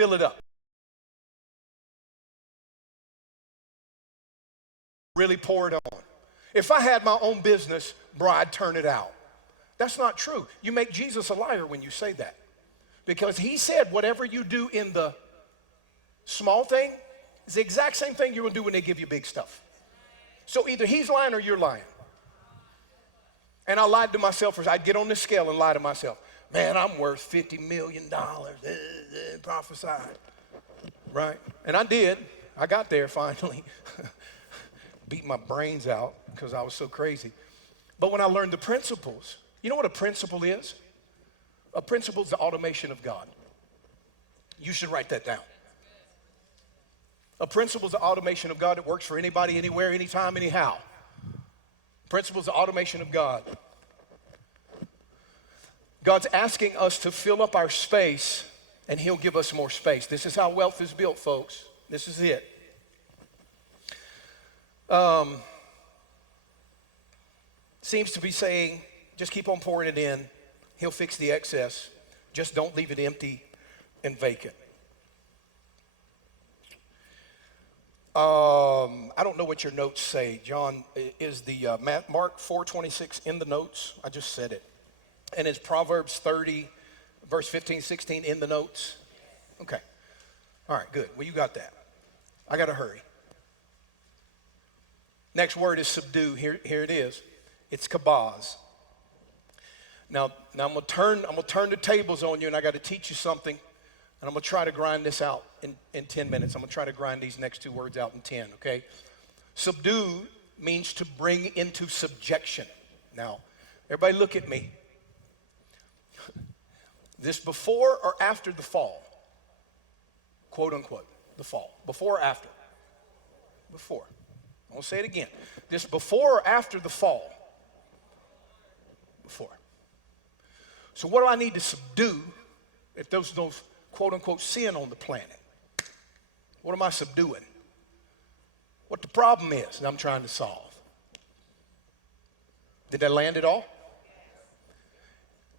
fill it up. Really pour it on. If I had my own business, bro, I'd turn it out. That's not true. You make Jesus a liar when you say that. Because he said whatever you do in the small thing is the exact same thing you're going to do when they give you big stuff. So either he's lying or you're lying. And I lied to myself. I'd get on the scale and lie to myself. Man, I'm worth $50 million. Prophesied. Right? And I did. I got there finally. Beat my brains out because I was so crazy. But when I learned the principles, you know what a principle is? A principle is the automation of God. You should write that down. A principle is the automation of God. It works for anybody, anywhere, anytime, anyhow. Principle is the automation of God. God's asking us to fill up our space, and he'll give us more space. This is how wealth is built, folks. This is it. Seems to be saying, just keep on pouring it in. He'll fix the excess. Just don't leave it empty and vacant. I don't know what your notes say. John, is the Mark 4:26 in the notes? I just said it. And is Proverbs 30, verse 15, 16 in the notes? Okay. All right, good. Well, you got that. I got to hurry. Next word is subdue. Here it is. It's kabaz. Now I'm gonna turn the tables on you, and I got to teach you something, and I'm gonna try to grind this out in 10 minutes. I'm gonna try to grind these next two words out in 10. Okay. Subdue means to bring into subjection. Now, everybody, look at me. This before or after the fall? Quote unquote, the fall. Before or after? Before. I'm gonna say it again. This before or after the fall? Before. So what do I need to subdue if there's no quote unquote sin on the planet? What am I subduing? What the problem is that I'm trying to solve? Did that land at all?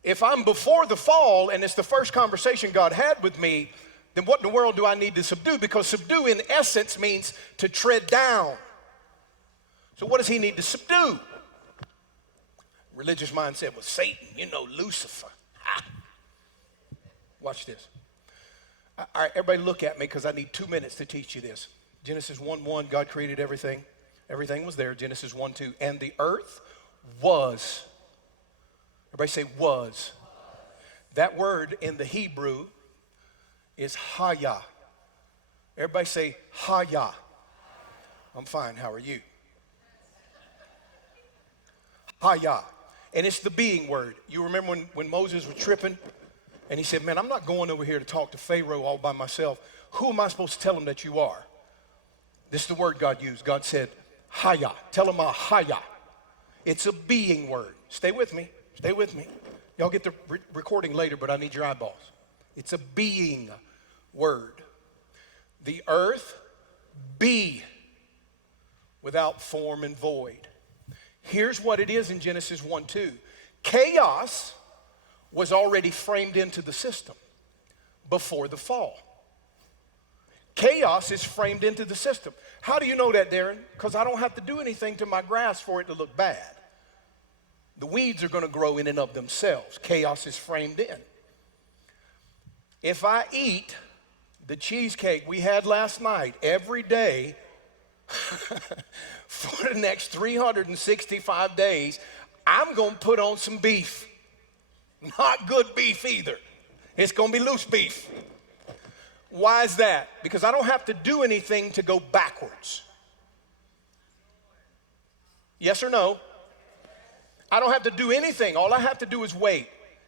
If I'm before the fall and it's the first conversation God had with me, then what in the world do I need to subdue? Because subdue in essence means to tread down. So what does he need to subdue? Religious mind said, well, Satan, Lucifer. Ha. Watch this. All right, everybody look at me because I need 2 minutes to teach you this. Genesis 1:1, God created everything. Everything was there. Genesis 1:2, and the earth was. Everybody say was. That word in the Hebrew is haya. Everybody say haya. I'm fine. How are you? Haya. And it's the being word. You remember when Moses was tripping and he said, man, I'm not going over here to talk to Pharaoh all by myself. Who am I supposed to tell him that you are? This is the word God used. God said, haya. Tell him haya. It's a being word. Stay with me. Stay with me. Y'all get the recording later, but I need your eyeballs. It's a being word. The earth be without form and void. Here's what it is in Genesis 1:2. Chaos was already framed into the system before the fall. Chaos is framed into the system. How do you know that, Darrin? Because I don't have to do anything to my grass for it to look bad. The weeds are going to grow in and of themselves. Chaos is framed in. If I eat the cheesecake we had last night every day for the next 365 days, I'm going to put on some beef. Not good beef either. It's going to be loose beef. Why is that? Because I don't have to do anything to go backwards. Yes or no? I don't have to do anything. All I have to do is wait.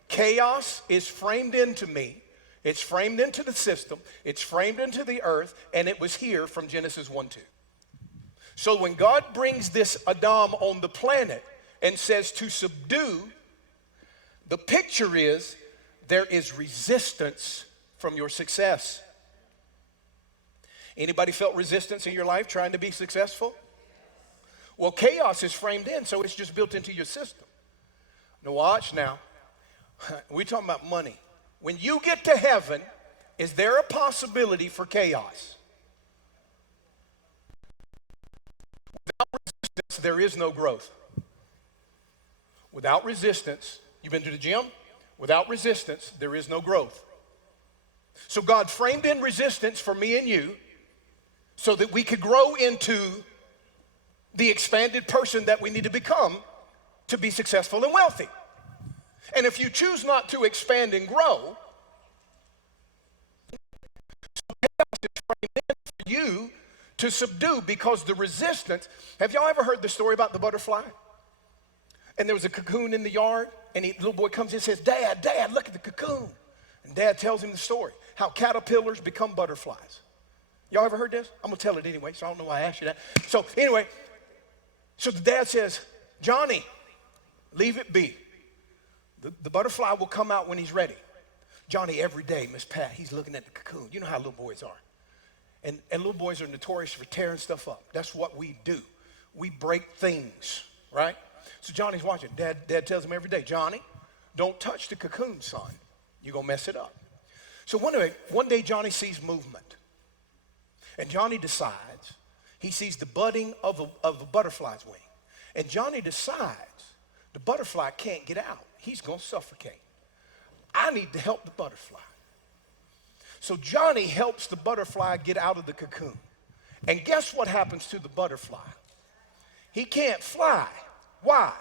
Chaos is framed into me. It's framed into the system. It's framed into the earth, and it was here from Genesis 1:2. So when God brings this Adam on the planet and says to subdue, the picture is there is resistance from your success. Anybody felt resistance in your life trying to be successful? Well, chaos is framed in, so it's just built into your system. Now watch now. We're talking about money. When you get to heaven, Is there a possibility for chaos? Without resistance, there is no growth. Without resistance, you've been to the gym? Without resistance, there is no growth. So God framed in resistance for me and you so that we could grow into the expanded person that we need to become to be successful and wealthy. And if you choose not to expand and grow, it's framed in for you to subdue, because the resistance. Have y'all ever heard the story about the butterfly? And there was a cocoon in the yard, and the little boy comes in and says, Dad, look at the cocoon. And Dad tells him the story, how caterpillars become butterflies. Y'all ever heard this? I'm going to tell it anyway, so I don't know why I asked you that. So anyway, so the dad says, Johnny, leave it be. The butterfly will come out when he's ready. Johnny, every day, Miss Pat, he's looking at the cocoon. You know how little boys are. And little boys are notorious for tearing stuff up. That's what we do. We break things, right? So Johnny's watching. Dad tells him every day, Johnny, don't touch the cocoon, son. You're going to mess it up. So one day Johnny sees movement. And Johnny decides, he sees the budding of a butterfly's wing. And Johnny decides the butterfly can't get out. He's going to suffocate. I need to help the butterfly. So Johnny helps the butterfly get out of the cocoon. And guess what happens to the butterfly? He can't fly. Why?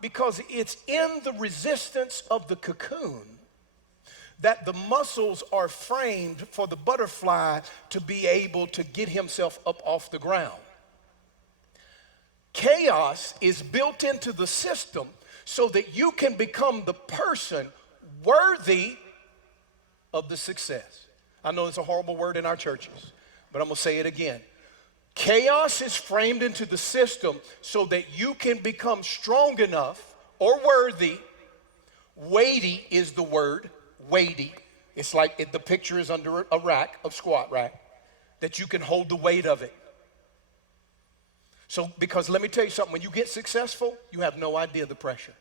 Because it's in the resistance of the cocoon that the muscles are framed for the butterfly to be able to get himself up off the ground. Chaos is built into the system so that you can become the person worthy of the success. I know it's a horrible word in our churches, but I'm going to say it again. Chaos is framed into the system so that you can become strong enough or worthy. Weighty is the word, weighty. It's like the picture is under a rack, a squat rack, that you can hold the weight of it. So, because let me tell you something, when you get successful, you have no idea the pressure.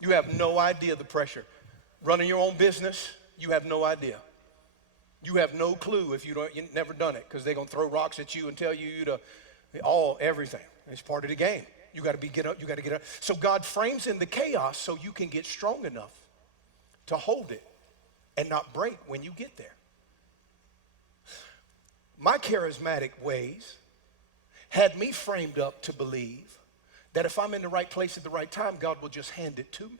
You have no idea the pressure. Running your own business, you have no idea. You have no clue if you've never done it, because they're going to throw rocks at you and tell you everything. It's part of the game. You got to get up. So God frames in the chaos so you can get strong enough to hold it and not break when you get there. My charismatic ways had me framed up to believe that if I'm in the right place at the right time, God will just hand it to me.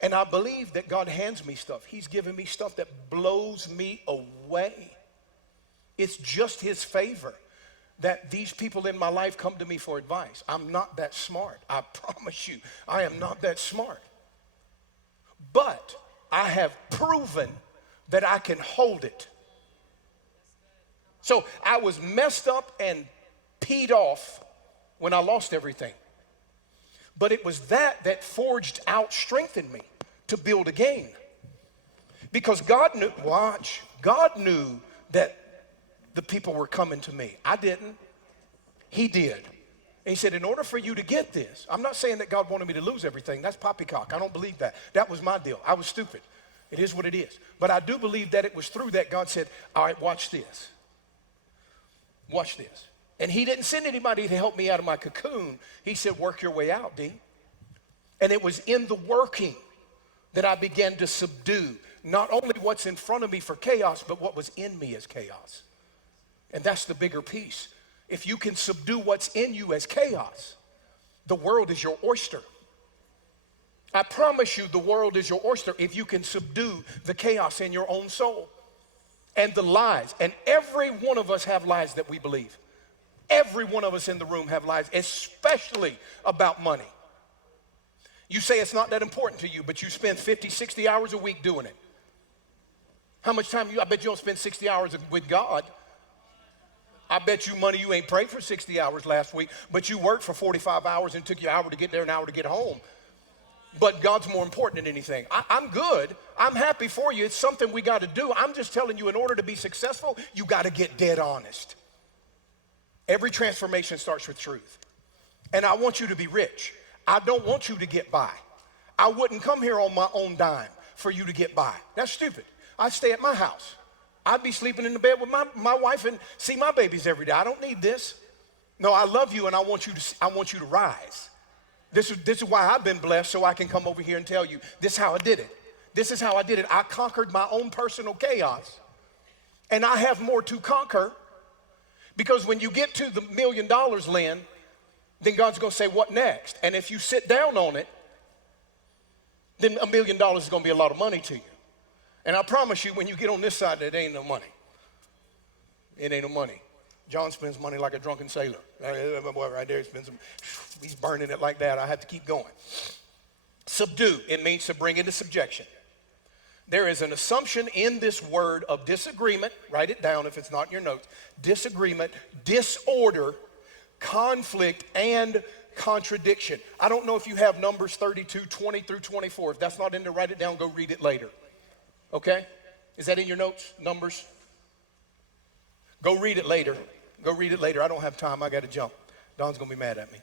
And I believe that God hands me stuff. He's given me stuff that blows me away. It's just his favor that these people in my life come to me for advice. I'm not that smart. I promise you, I am not that smart. But I have proven that I can hold it. So I was messed up and peed off when I lost everything. But it was that forged out strength in me to build again. Because God knew that the people were coming to me. I didn't. He did. And he said, in order for you to get this, I'm not saying that God wanted me to lose everything. That's poppycock. I don't believe that. That was my deal. I was stupid. It is what it is. But I do believe that it was through that God said, all right, watch this. Watch this. And he didn't send anybody to help me out of my cocoon. He said, work your way out, D. And it was in the working that I began to subdue not only what's in front of me for chaos, but what was in me as chaos. And that's the bigger piece. If you can subdue what's in you as chaos, the world is your oyster. I promise you, the world is your oyster if you can subdue the chaos in your own soul and the lies. And every one of us have lies that we believe. Every one of us in the room have lies, especially about money. You say it's not that important to you, but you spend 50, 60 hours a week doing it. How much time I bet you don't spend 60 hours with God. I bet you money you ain't prayed for 60 hours last week, but you worked for 45 hours and took you an hour to get there, an hour to get home. But God's more important than anything. I'm good. I'm happy for you. It's something we got to do. I'm just telling you, in order to be successful, you got to get dead honest. Every transformation starts with truth. And I want you to be rich. I don't want you to get by. I wouldn't come here on my own dime for you to get by. That's stupid. I'd stay at my house. I'd be sleeping in the bed with my wife and see my babies every day. I don't need this. No, I love you and I want you to rise. This is why I've been blessed, so I can come over here and tell you this is how I did it. This is how I did it. I conquered my own personal chaos. And I have more to conquer, because when you get to the $1 million, Lynn, then God's going to say, what next? And if you sit down on it, then $1 million is going to be a lot of money to you. And I promise you, when you get on this side, it ain't no money. It ain't no money. John spends money like a drunken sailor. Right there, he's burning it like that. I have to keep going. Subdue, it means to bring into subjection. There is an assumption in this word of disagreement. Write it down if it's not in your notes. Disagreement, disorder, conflict, and contradiction. I don't know if you have Numbers 32, 20 through 24. If that's not in there, write it down, go read it later. Okay? Is that in your notes, Numbers? Go read it later. Go read it later. I don't have time. I got to jump. Don's going to be mad at me.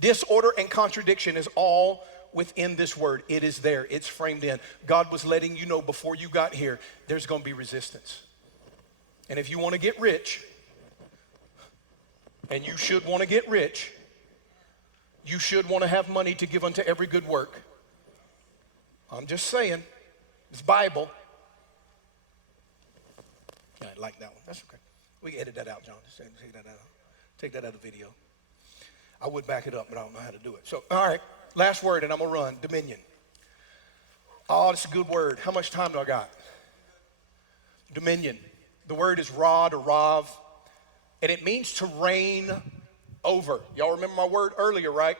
Disorder and contradiction is all within this word. It is there. It's framed in. God was letting you know before you got here, there's going to be resistance. And if you want to get rich, and you should want to get rich, you should want to have money to give unto every good work. I'm just saying, it's Bible. I like that one. That's okay. We can edit that out, John. Just take that out. Take that out of the video. I would back it up, but I don't know how to do it. So, all right, last word, and I'm going to run. Dominion. Oh, that's a good word. How much time do I got? Dominion. The word is rod or rav, and it means to reign over. Y'all remember my word earlier, right?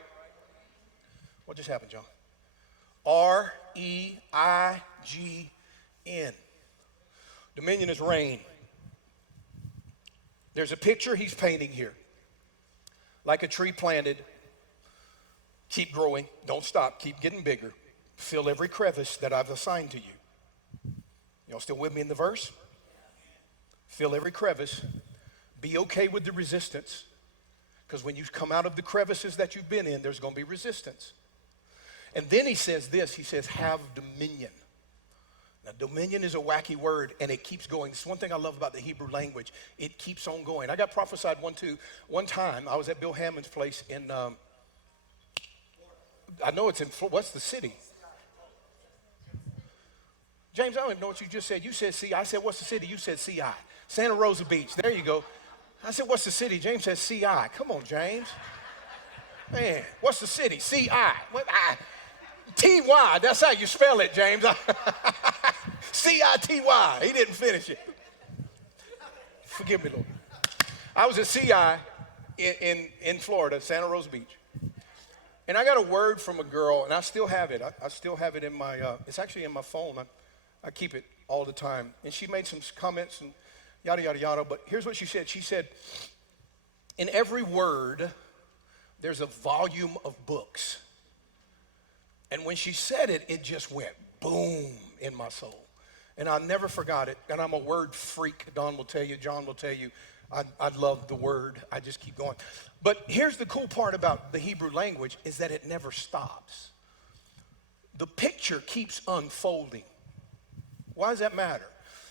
What just happened, John? R-E-I-G-N. Dominion is reign. There's a picture he's painting here. Like a tree planted. Keep growing. Don't stop. Keep getting bigger. Fill every crevice that I've assigned to you. Y'all still with me in the verse? Fill every crevice. Be okay with the resistance. Because when you come out of the crevices that you've been in, there's going to be resistance. And then he says this. He says, have dominion. Now, dominion is a wacky word, and it keeps going. This is one thing I love about the Hebrew language. It keeps on going. I got prophesied one time. I was at Bill Hammond's place in, I know it's in, what's the city? James, I don't even know what you just said. You said CI. I said, what's the city? You said CI. Santa Rosa Beach. There you go. I said, what's the city? James says CI. Come on, James. Man, what's the city? CI. What, T-Y. That's how you spell it, James. C-I-T-Y. He didn't finish it. Forgive me, Lord. I was at CI in Florida, Santa Rosa Beach. And I got a word from a girl, and I still have it. I still have it in my, it's actually in my phone. I keep it all the time. And she made some comments and yada, yada, yada. But here's what she said. She said, in every word, there's a volume of books. And when she said it, it just went boom in my soul. And I never forgot it. And I'm a word freak. Don will tell you, John will tell you, I love the word. I just keep going. But here's the cool part about the Hebrew language is that it never stops. The picture keeps unfolding. Why does that matter?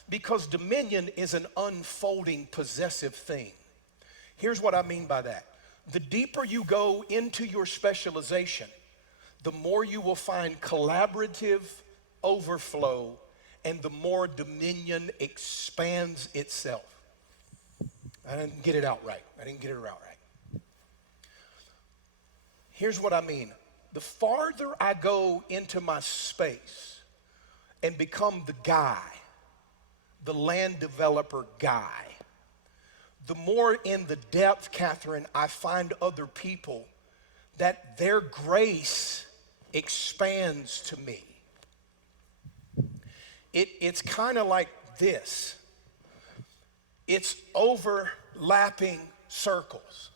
Because dominion is an unfolding, possessive thing. Here's what I mean by that. The deeper you go into your specialization, the more you will find collaborative overflow and the more dominion expands itself. I didn't get it out right. Here's what I mean. The farther I go into my space and become the guy, the land developer guy, the more in the depth, Catherine, I find other people that their grace expands to me. It's kind of like this. It's overlapping circles.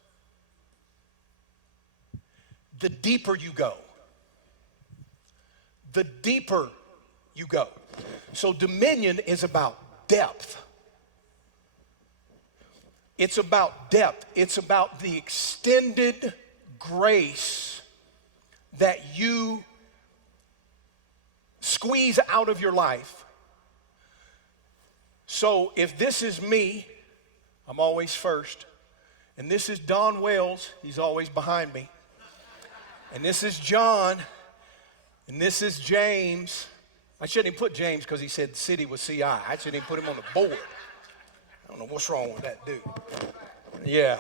The deeper you go, the deeper you go. So dominion is about depth. It's about depth. It's about the extended grace that you squeeze out of your life So if this is me, I'm always first. And this is Don Wells, he's always behind me. And this is John, and this is James. I shouldn't even put James because he said the city was CI. I shouldn't even put him on the board. I don't know what's wrong with that dude. Yeah.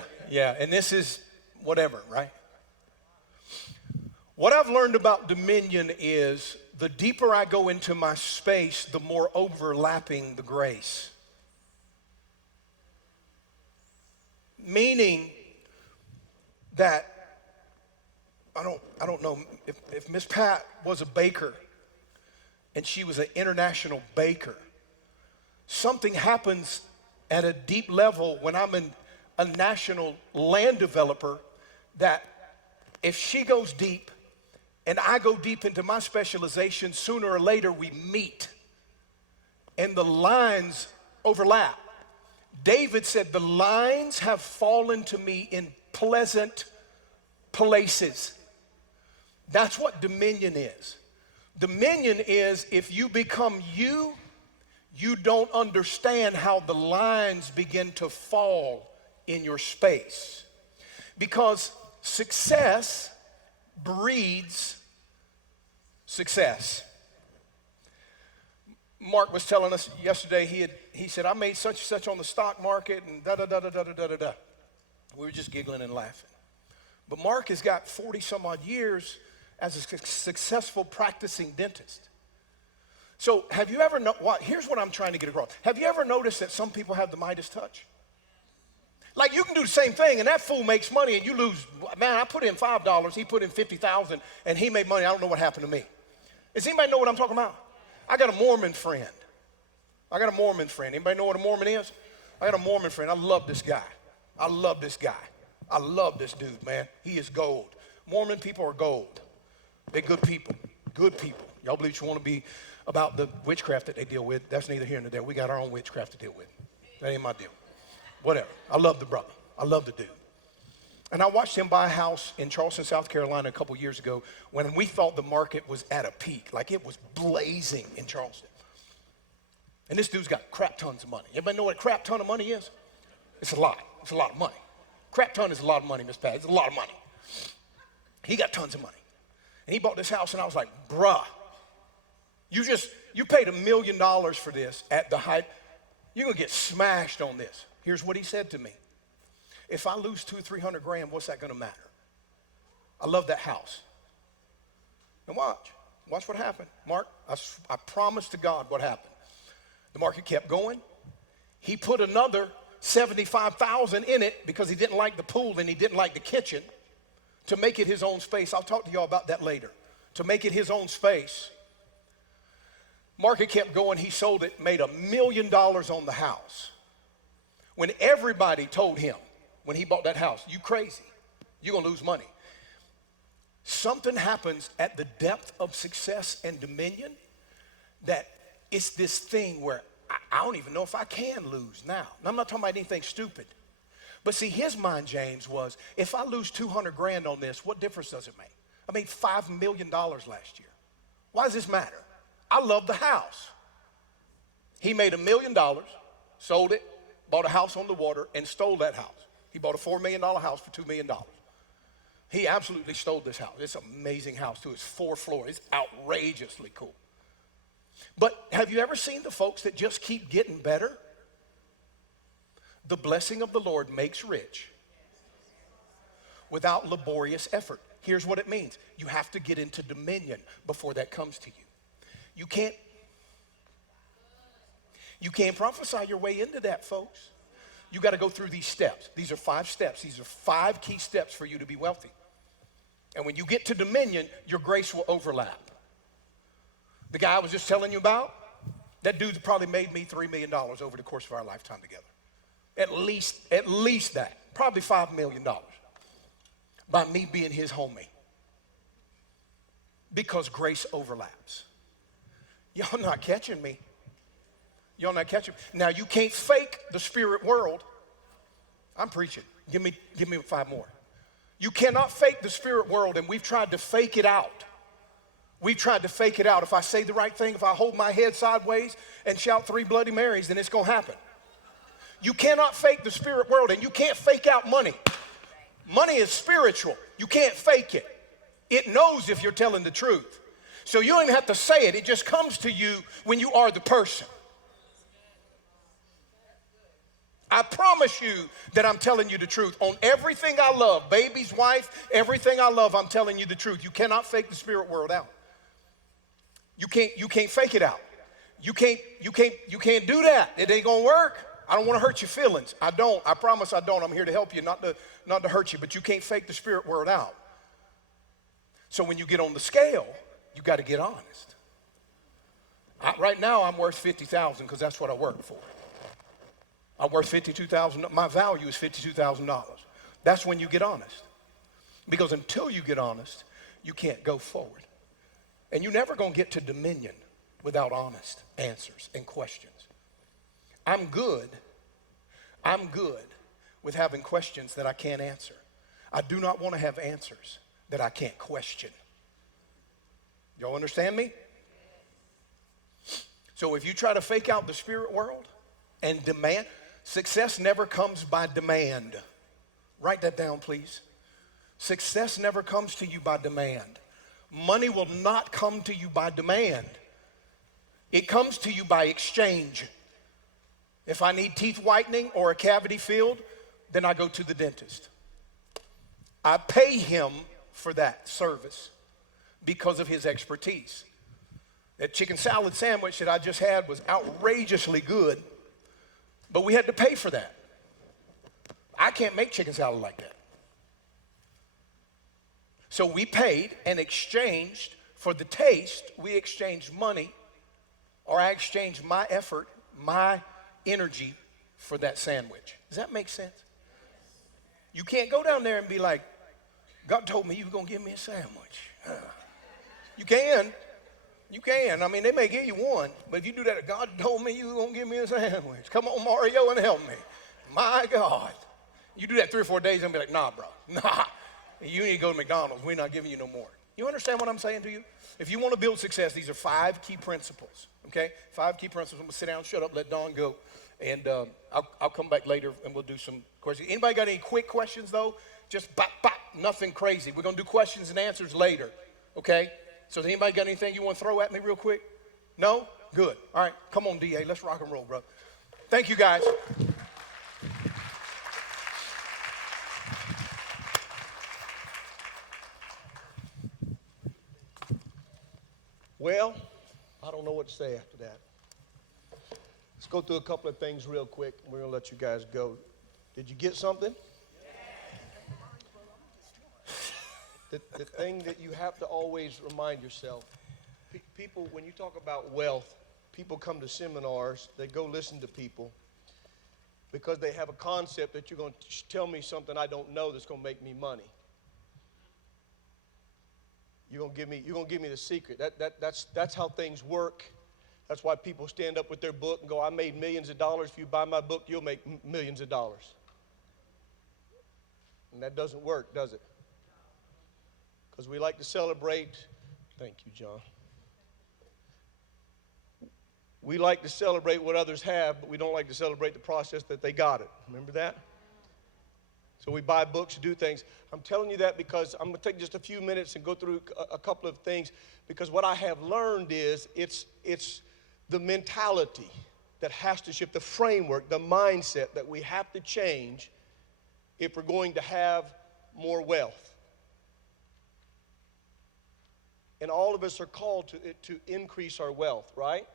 And this is whatever, right? What I've learned about dominion is the deeper I go into my space, the more overlapping the grace. Meaning that I don't know if Miss Pat was a baker and she was an international baker, something happens at a deep level when I'm a national land developer that if she goes deep and I go deep into my specialization, sooner or later we meet and the lines overlap. David said, the lines have fallen to me in pleasant places. That's what dominion is. Dominion is if you become you, you don't understand how the lines begin to fall in your space. Because success breeds success. Mark was telling us yesterday, he said, I made such and such on the stock market and da-da-da-da-da-da-da-da. We were just giggling and laughing. But Mark has got 40 some odd years as a successful practicing dentist. So have you ever, here's what I'm trying to get across. Have you ever noticed that some people have the Midas touch? Like you can do the same thing and that fool makes money and you lose. Man, I put in $5, he put in 50,000 and he made money. I don't know what happened to me. Does anybody know what I'm talking about? I got a Mormon friend. Anybody know what a Mormon is? I got a Mormon friend. I love this guy. I love this dude, man. He is gold. Mormon people are gold. They're good people. Y'all believe you want to be about the witchcraft that they deal with. That's neither here nor there. We got our own witchcraft to deal with. That ain't my deal. Whatever. I love the brother. I love the dude. And I watched him buy a house in Charleston, South Carolina a couple years ago when we thought the market was at a peak, like it was blazing in Charleston. And this dude's got crap tons of money. Everybody know what a crap ton of money is? It's a lot. It's a lot of money. Crap ton is a lot of money, Miss Pat. It's a lot of money. He got tons of money. And he bought this house and I was like, bruh, you paid $1 million for this at the height. You're gonna get smashed on this. Here's what he said to me. If I lose $200-300 grand, what's that gonna matter? I love that house. And watch what happened. Mark, I promise to God what happened. The market kept going. He put another $75,000 in it because he didn't like the pool and he didn't like the kitchen to make it his own space. I'll talk to y'all about that later. To make it his own space. Market kept going. He sold it, made $1 million on the house. When everybody told him, when he bought that house, you crazy, you're gonna lose money. Something happens at the depth of success and dominion that it's this thing where I don't even know if I can lose now. And I'm not talking about anything stupid. But see, his mind, James, was if I lose 200 grand on this, what difference does it make? I made $5 million last year. Why does this matter? I love the house. He made $1 million, sold it, bought a house on the water, and stole that house. He bought a $4 million house for $2 million. He absolutely stole this house. It's an amazing house, too. It's 4 floors. It's outrageously cool. But have you ever seen the folks that just keep getting better? The blessing of the Lord makes rich without laborious effort. Here's what it means. You have to get into dominion before that comes to you. You can't prophesy your way into that, folks. You got to go through these steps. These are 5 steps. These are 5 key steps for you to be wealthy. And when you get to dominion, your grace will overlap. The guy I was just telling you about, that dude probably made me $3 million over the course of our lifetime together. At least that. Probably $5 million by me being his homie. Because grace overlaps. Y'all not catching me. Y'all not catching me. Now you can't fake the spirit world. I'm preaching. Give me 5 more. You cannot fake the spirit world, and we've tried to fake it out. We've tried to fake it out. If I say the right thing, if I hold my head sideways and shout 3 Bloody Marys, then it's going to happen. You cannot fake the spirit world, and you can't fake out money. Money is spiritual. You can't fake it. It knows if you're telling the truth. So you don't even have to say it. It just comes to you when you are the person. I promise you that I'm telling you the truth. On everything I love, baby's wife, everything I love, I'm telling you the truth. You cannot fake the spirit world out. You can't fake it out. You can't do that. It ain't gonna work. I don't want to hurt your feelings. I don't. I promise I don't. I'm here to help you, not to hurt you, but you can't fake the spirit world out. So when you get on the scale, you got to get honest. Right now, I'm worth $50,000 because that's what I work for. I'm worth $52,000. My value is $52,000. That's when you get honest. Because until you get honest, you can't go forward. And you're never going to get to dominion without honest answers and questions. I'm good with having questions that I can't answer. I do not want to have answers that I can't question. Y'all understand me? So if you try to fake out the spirit world and demand, success never comes by demand. Write that down, please. Success never comes to you by demand. Money will not come to you by demand. It comes to you by exchange. If I need teeth whitening or a cavity filled, then I go to the dentist. I pay him for that service because of his expertise. That chicken salad sandwich that I just had was outrageously good, but we had to pay for that. I can't make chicken salad like that. So we paid and exchanged for the taste. We exchanged money, or I exchanged my effort, my energy for that sandwich. Does that make sense? You can't go down there and be like, God told me you were going to give me a sandwich. You can. You can. I mean, they may give you one, but if you do that, God told me you were going to give me a sandwich. Come on, Mario, and help me. My God. You do that 3 or 4 days and be like, nah, bro. Nah. You need to go to McDonald's. We're not giving you no more. You understand what I'm saying to you? If you want to build success, these are 5 key principles, okay? 5 key principles. I'm going to sit down, shut up, let Dawn go. And I'll come back later and we'll do some questions. Anybody got any quick questions, though? Just bop, bop, nothing crazy. We're going to do questions and answers later, okay? So has anybody got anything you want to throw at me real quick? No? Good. All right, come on, DA. Let's rock and roll, bro. Thank you, guys. Well, I don't know what to say after that. Let's go through a couple of things real quick, and we're going to let you guys go. Did you get something? The thing that you have to always remind yourself, people, when you talk about wealth, people come to seminars, they go listen to people because they have a concept that you're going to tell me something I don't know that's going to make me money. You're gonna give me the secret. That's how things work. That's why people stand up with their book and go, I made millions of dollars. If you buy my book, you'll make millions of dollars. And that doesn't work, does it? Because we like to celebrate. Thank you, John. We like to celebrate what others have, but we don't like to celebrate the process that they got it. Remember that? So we buy books, do things. I'm telling you that because I'm going to take just a few minutes and go through a couple of things, because what I have learned is it's the mentality that has to shift, the framework, the mindset that we have to change if we're going to have more wealth. And all of us are called to increase our wealth, right?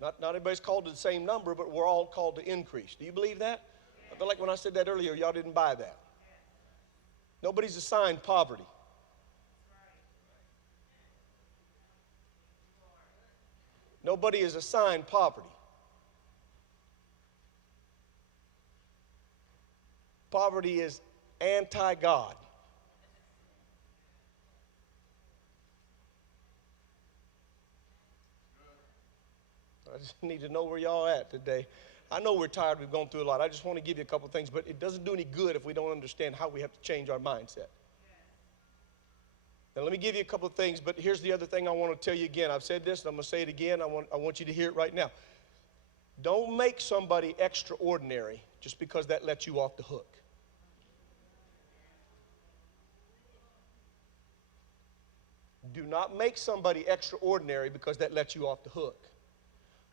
Not everybody's called to the same number, but we're all called to increase. Do you believe that? I feel like when I said that earlier, y'all didn't buy that. Nobody's assigned poverty. Nobody is assigned poverty. Poverty is anti-God. I just need to know where y'all at today. I know we're tired, we've gone through a lot. I just want to give you a couple things, but it doesn't do any good if we don't understand how we have to change our mindset. Now, let me give you a couple of things, but here's the other thing I want to tell you again. I've said this, and I'm going to say it again. I want you to hear it right now. Don't make somebody extraordinary just because that lets you off the hook. Do not make somebody extraordinary because that lets you off the hook.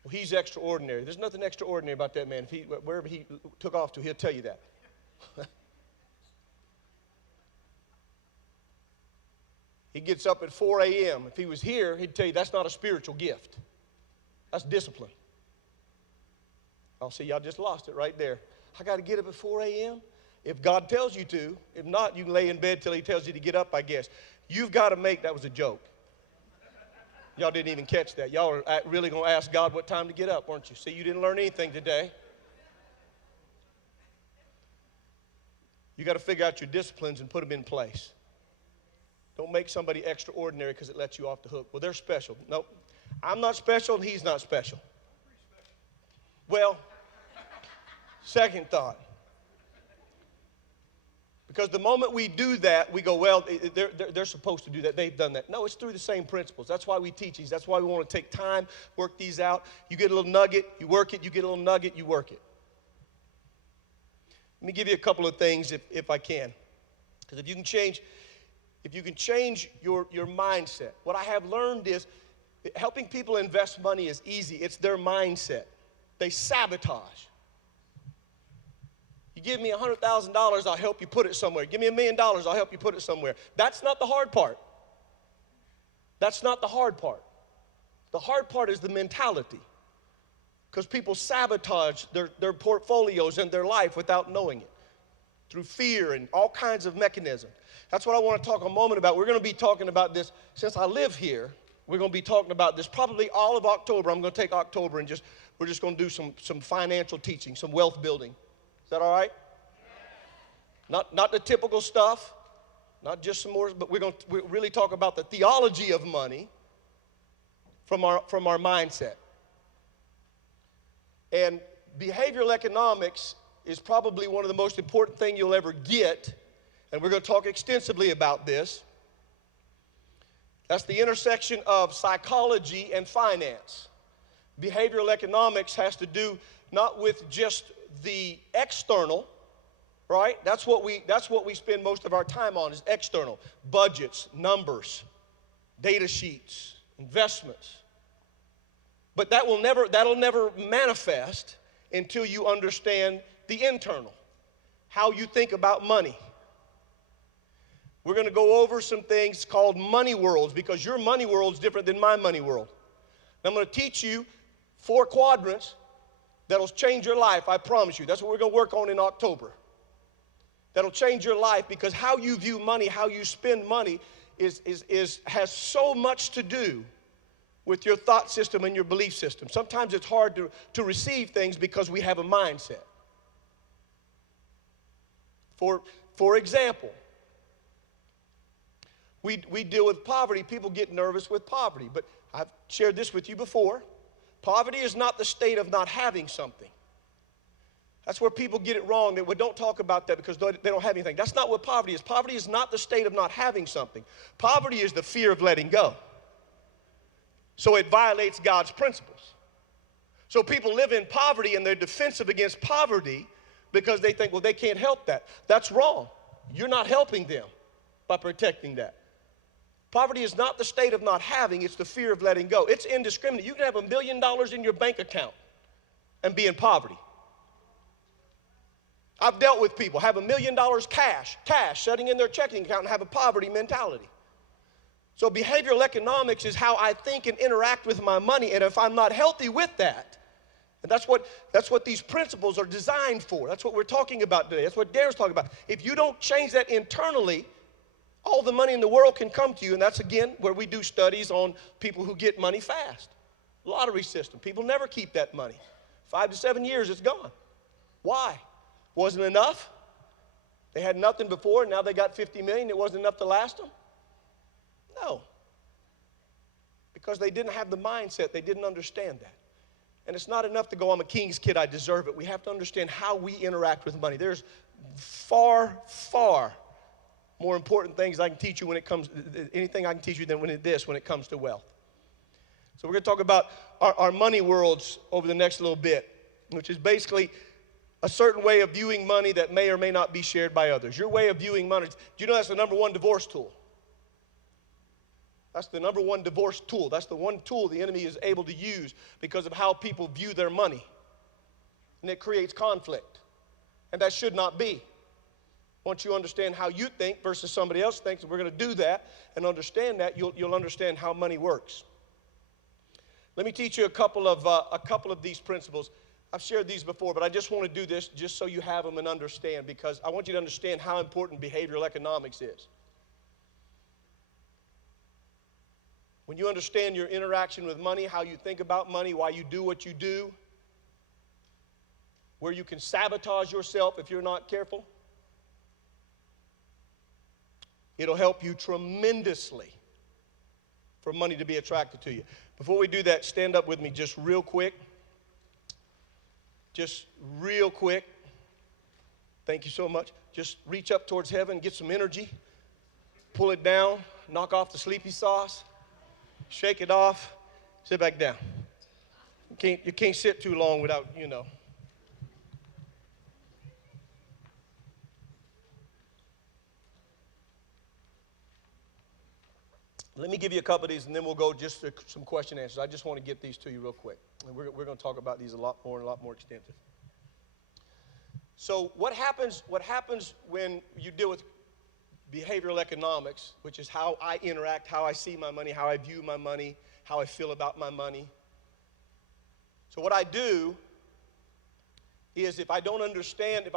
Well, he's extraordinary. There's nothing extraordinary about that man. Wherever he took off to, he'll tell you that. He gets up at 4 a.m. If he was here, he'd tell you that's not a spiritual gift. That's discipline. I'll see, y'all just lost it right there. I got to get up at 4 a.m.? If God tells you to. If not, you can lay in bed till he tells you to get up, I guess. You've got to make, that was a joke. Y'all didn't even catch that. Y'all are really going to ask God what time to get up, weren't you? See, you didn't learn anything today. You got to figure out your disciplines and put them in place. Don't make somebody extraordinary because it lets you off the hook. Well, they're special. Nope. I'm not special and he's not special. Well, second thought. Because the moment we do that, we go, well, they're supposed to do that. They've done that. No, it's through the same principles. That's why we teach these. That's why we want to take time, work these out. You get a little nugget, you work it. You get a little nugget, you work it. Let me give you a couple of things if I can. Because if you can change your mindset. What I have learned is helping people invest money is easy. It's their mindset. They sabotage. You give me $100,000, I'll help you put it somewhere. Give me $1 million, I'll help you put it somewhere. That's not the hard part. That's not the hard part. The hard part is the mentality. Because people sabotage their portfolios and their life without knowing it. Through fear and all kinds of mechanisms. That's what I want to talk a moment about. We're going to be talking about this. Since I live here, we're going to be talking about this probably all of October. I'm going to take October and we're just going to do some financial teaching, some wealth building. Is that all right? Not the typical stuff, not just some more, but we'll really talk about the theology of money from our mindset. And behavioral economics is probably one of the most important things you'll ever get, and we're going to talk extensively about this. That's the intersection of psychology and finance. Behavioral economics has to do not with just the external, right? That's what we spend most of our time on, is external. Budgets, numbers, data sheets, investments. But that'll never manifest until you understand the internal, how you think about money. We're going to go over some things called money worlds, because your money world is different than my money world. And I'm going to teach you 4 quadrants that'll change your life, I promise you. That's what we're going to work on in October. That'll change your life, because how you view money, how you spend money has so much to do with your thought system and your belief system. Sometimes it's hard to receive things because we have a mindset. For example, we deal with poverty. People get nervous with poverty, but I've shared this with you before. Poverty is not the state of not having something. That's where people get it wrong. They don't talk about that because they don't have anything. That's not what poverty is. Poverty is not the state of not having something. Poverty is the fear of letting go. So it violates God's principles. So people live in poverty and they're defensive against poverty because they think, well, they can't help that. That's wrong. You're not helping them by protecting that. Poverty is not the state of not having, it's the fear of letting go. It's indiscriminate. You can have $1 million in your bank account and be in poverty. I've dealt with people, have $1 million cash sitting in their checking account and have a poverty mentality. So behavioral economics is how I think and interact with my money, and if I'm not healthy with that, and that's what these principles are designed for. That's what we're talking about today. That's what Darrin's talking about. If you don't change that internally, all the money in the world can come to you, and that's, again, where we do studies on people who get money fast. Lottery system. People never keep that money. 5 to 7 years, it's gone. Why? Wasn't enough? They had nothing before, and now they got 50 million. It wasn't enough to last them? No. Because they didn't have the mindset. They didn't understand that. And it's not enough to go, I'm a king's kid, I deserve it. We have to understand how we interact with money. There's far more important things I can teach you when it comes, anything I can teach you than when it comes to wealth. So we're going to talk about our money worlds over the next little bit, which is basically a certain way of viewing money that may or may not be shared by others. Your way of viewing money, do you know that's the number one divorce tool? That's the number one divorce tool. That's the one tool the enemy is able to use because of how people view their money. And it creates conflict. And that should not be. Once you understand how you think versus somebody else thinks, and we're going to do that and understand that, you'll understand how money works. Let me teach you a couple of these principles. I've shared these before, but I just want to do this just so you have them and understand, because I want you to understand how important behavioral economics is. When you understand your interaction with money, how you think about money, why you do what you do, where you can sabotage yourself if you're not careful, it'll help you tremendously for money to be attracted to you. Before we do that, stand up with me just real quick. Just real quick. Thank you so much. Just reach up towards heaven, get some energy, pull it down, knock off the sleepy sauce, shake it off, sit back down. You can't sit too long without, Let me give you a couple of these, and then we'll go just to some question answers. I just want to get these to you real quick. And we're going to talk about these a lot more extensive. So what happens when you deal with behavioral economics, which is how I interact, how I see my money, how I view my money, how I feel about my money. So what I do is if I don't understand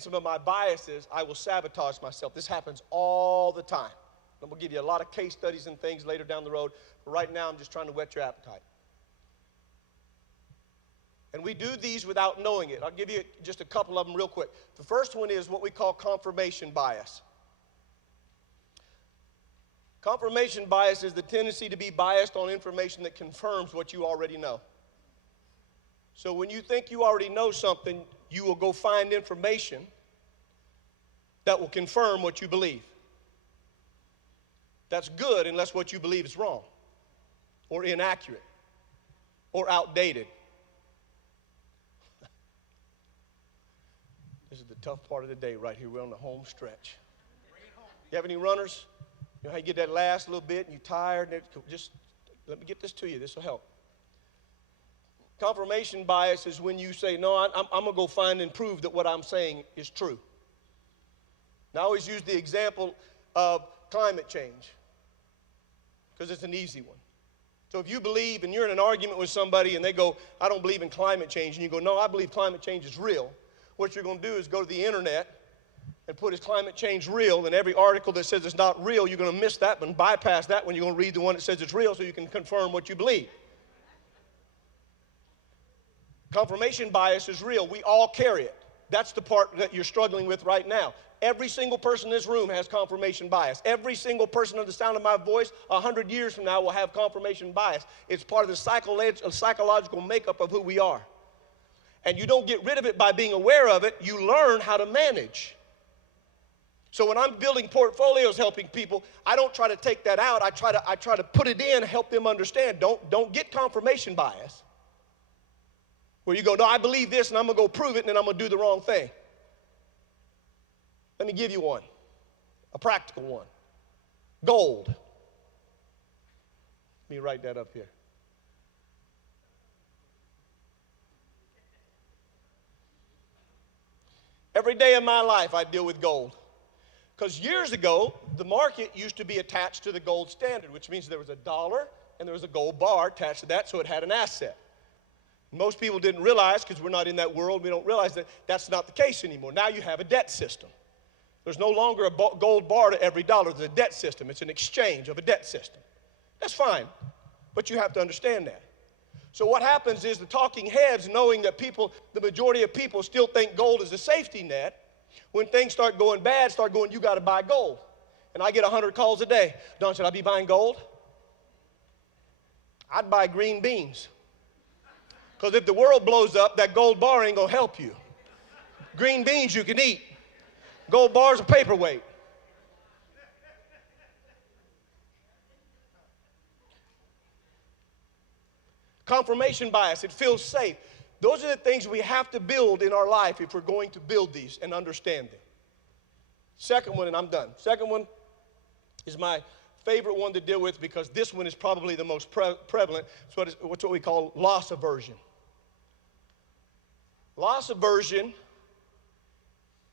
some of my biases, I will sabotage myself. This happens all the time. I'm going to give you a lot of case studies and things later down the road. But right now, I'm just trying to whet your appetite. And we do these without knowing it. I'll give you just a couple of them real quick. The first one is what we call confirmation bias. Confirmation bias is the tendency to be biased on information that confirms what you already know. So when you think you already know something, you will go find information that will confirm what you believe. That's good unless what you believe is wrong or inaccurate or outdated. This is the tough part of the day right here. We're on the home stretch. You have any runners? You know how you get that last little bit and you're tired? And just let me get this to you. This will help. Confirmation bias is when you say, no, I'm going to go find and prove that what I'm saying is true. Now, I always use the example of climate change because it's an easy one. So if you believe and you're in an argument with somebody and they go, I don't believe in climate change, and you go, no, I believe climate change is real, what you're going to do is go to the internet and put is climate change real, and every article that says it's not real, you're going to miss that one, bypass that one, you're going to read the one that says it's real so you can confirm what you believe. Confirmation bias is real. We all carry it. That's the part that you're struggling with right now. Every single person in this room has confirmation bias. Every single person of the sound of my voice 100 years from now will have confirmation bias. It's part of the psychological makeup of who we are. And you don't get rid of it by being aware of it. You learn how to manage. So when I'm building portfolios helping people, I don't try to take that out. I try to put it in, help them understand. Don't get confirmation bias where you go, no, I believe this and I'm going to go prove it and then I'm going to do the wrong thing. Let me give you one, a practical one. Gold. Let me write that up here. Every day of my life I deal with gold. Because years ago, the market used to be attached to the gold standard, which means there was a dollar and there was a gold bar attached to that, so it had an asset. Most people didn't realize, because we're not in that world, we don't realize that that's not the case anymore. Now you have a debt system. There's no longer a gold bar to every dollar. There's a debt system. It's an exchange of a debt system. That's fine, but you have to understand that. So what happens is the talking heads, knowing that the majority of people still think gold is a safety net, when things start going bad, start going, you got to buy gold. And I get 100 calls a day. Don, should I be buying gold? I'd buy green beans. Because if the world blows up, that gold bar ain't going to help you. Green beans you can eat. Gold bars are paperweight. Confirmation bias, it feels safe. Those are the things we have to build in our life if we're going to build these and understand them. Second one, and I'm done. Second one is my favorite one to deal with because this one is probably the most prevalent. It's what we call loss aversion. Loss aversion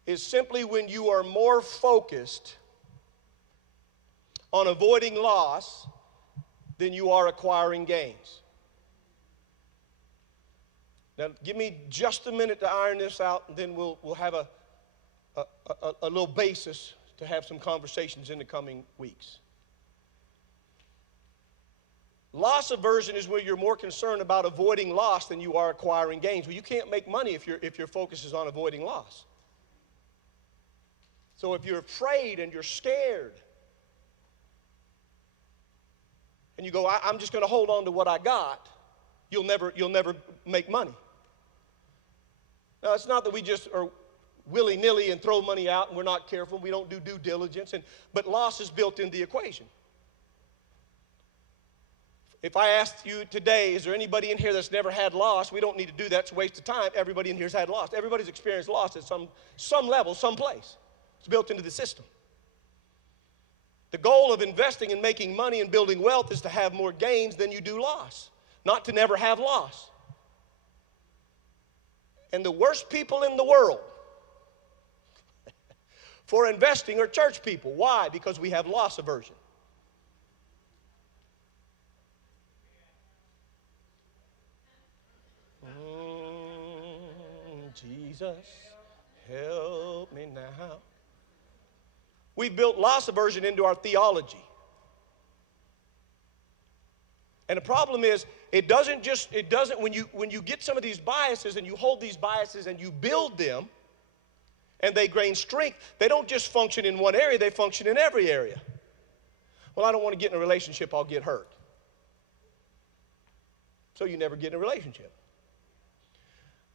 is simply when you are more focused on avoiding loss than you are acquiring gains. Now, give me just a minute to iron this out, and then we'll have a little basis to have some conversations in the coming weeks. Loss aversion is where you're more concerned about avoiding loss than you are acquiring gains. Well, you can't make money if your focus is on avoiding loss. So if you're afraid and you're scared, and you go, I'm just going to hold on to what I got, you'll never make money. Now, it's not that we just are willy-nilly and throw money out and we're not careful, we don't do due diligence, but loss is built in the equation. If I asked you today, is there anybody in here that's never had loss? We don't need to do that. It's a waste of time. Everybody in here has had loss. Everybody's experienced loss at some level, some place. It's built into the system. The goal of investing and making money and building wealth is to have more gains than you do loss, not to never have loss. And the worst people in the world for investing are church people. Why? Because we have loss aversion. Jesus, help me now. We've built loss aversion into our theology. And the problem is, when you get some of these biases and you hold these biases and you build them and they gain strength, they don't just function in one area, they function in every area. Well, I don't want to get in a relationship, I'll get hurt. So you never get in a relationship.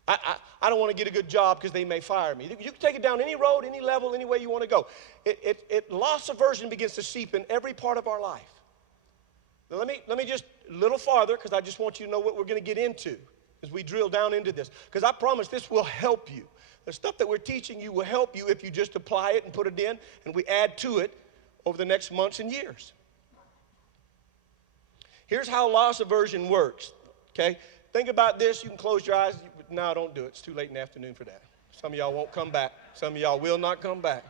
I don't want to get a good job because they may fire me. You can take it down any road, any level, any way you want to go. Loss aversion begins to seep in every part of our life. Now let me just a little farther, because I just want you to know what we're going to get into as we drill down into this. Because I promise this will help you. The stuff that we're teaching you will help you if you just apply it and put it in, and we add to it over the next months and years. Here's how loss aversion works, okay? Think about this. You can close your eyes. No, don't do it. It's too late in the afternoon for that. Some of y'all won't come back. Some of y'all will not come back.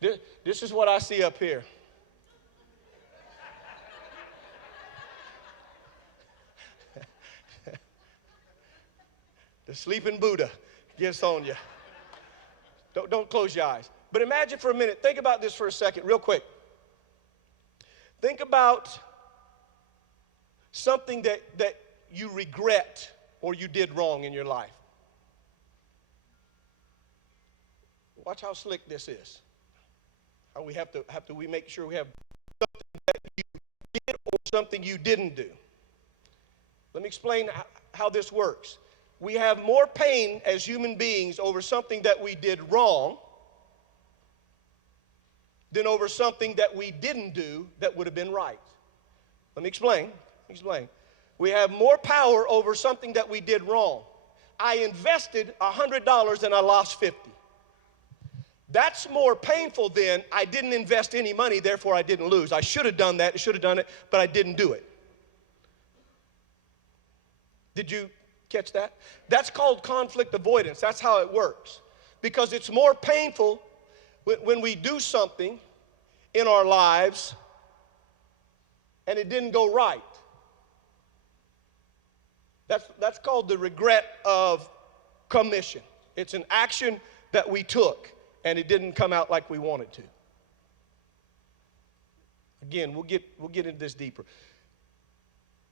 This is what I see up here. The sleeping Buddha gets on you. Don't close your eyes. But imagine for a minute. Think about this for a second, real quick. Think about something that you regret or you did wrong in your life. Watch how slick this is. How we have to we make sure we have something that you did or something you didn't do. Let me explain how this works. We have more pain as human beings over something that we did wrong than over something that we didn't do that would have been right. Let me explain. We have more power over something that we did wrong. I invested $100 and I lost $50. That's more painful than I didn't invest any money, therefore I didn't lose. I should have done that, I should have done it, but I didn't do it. Did you catch that? That's called conflict avoidance. That's how it works. Because it's more painful when we do something in our lives and it didn't go right. That's called the regret of commission. It's an action that we took and it didn't come out like we wanted to. Again, we'll get into this deeper.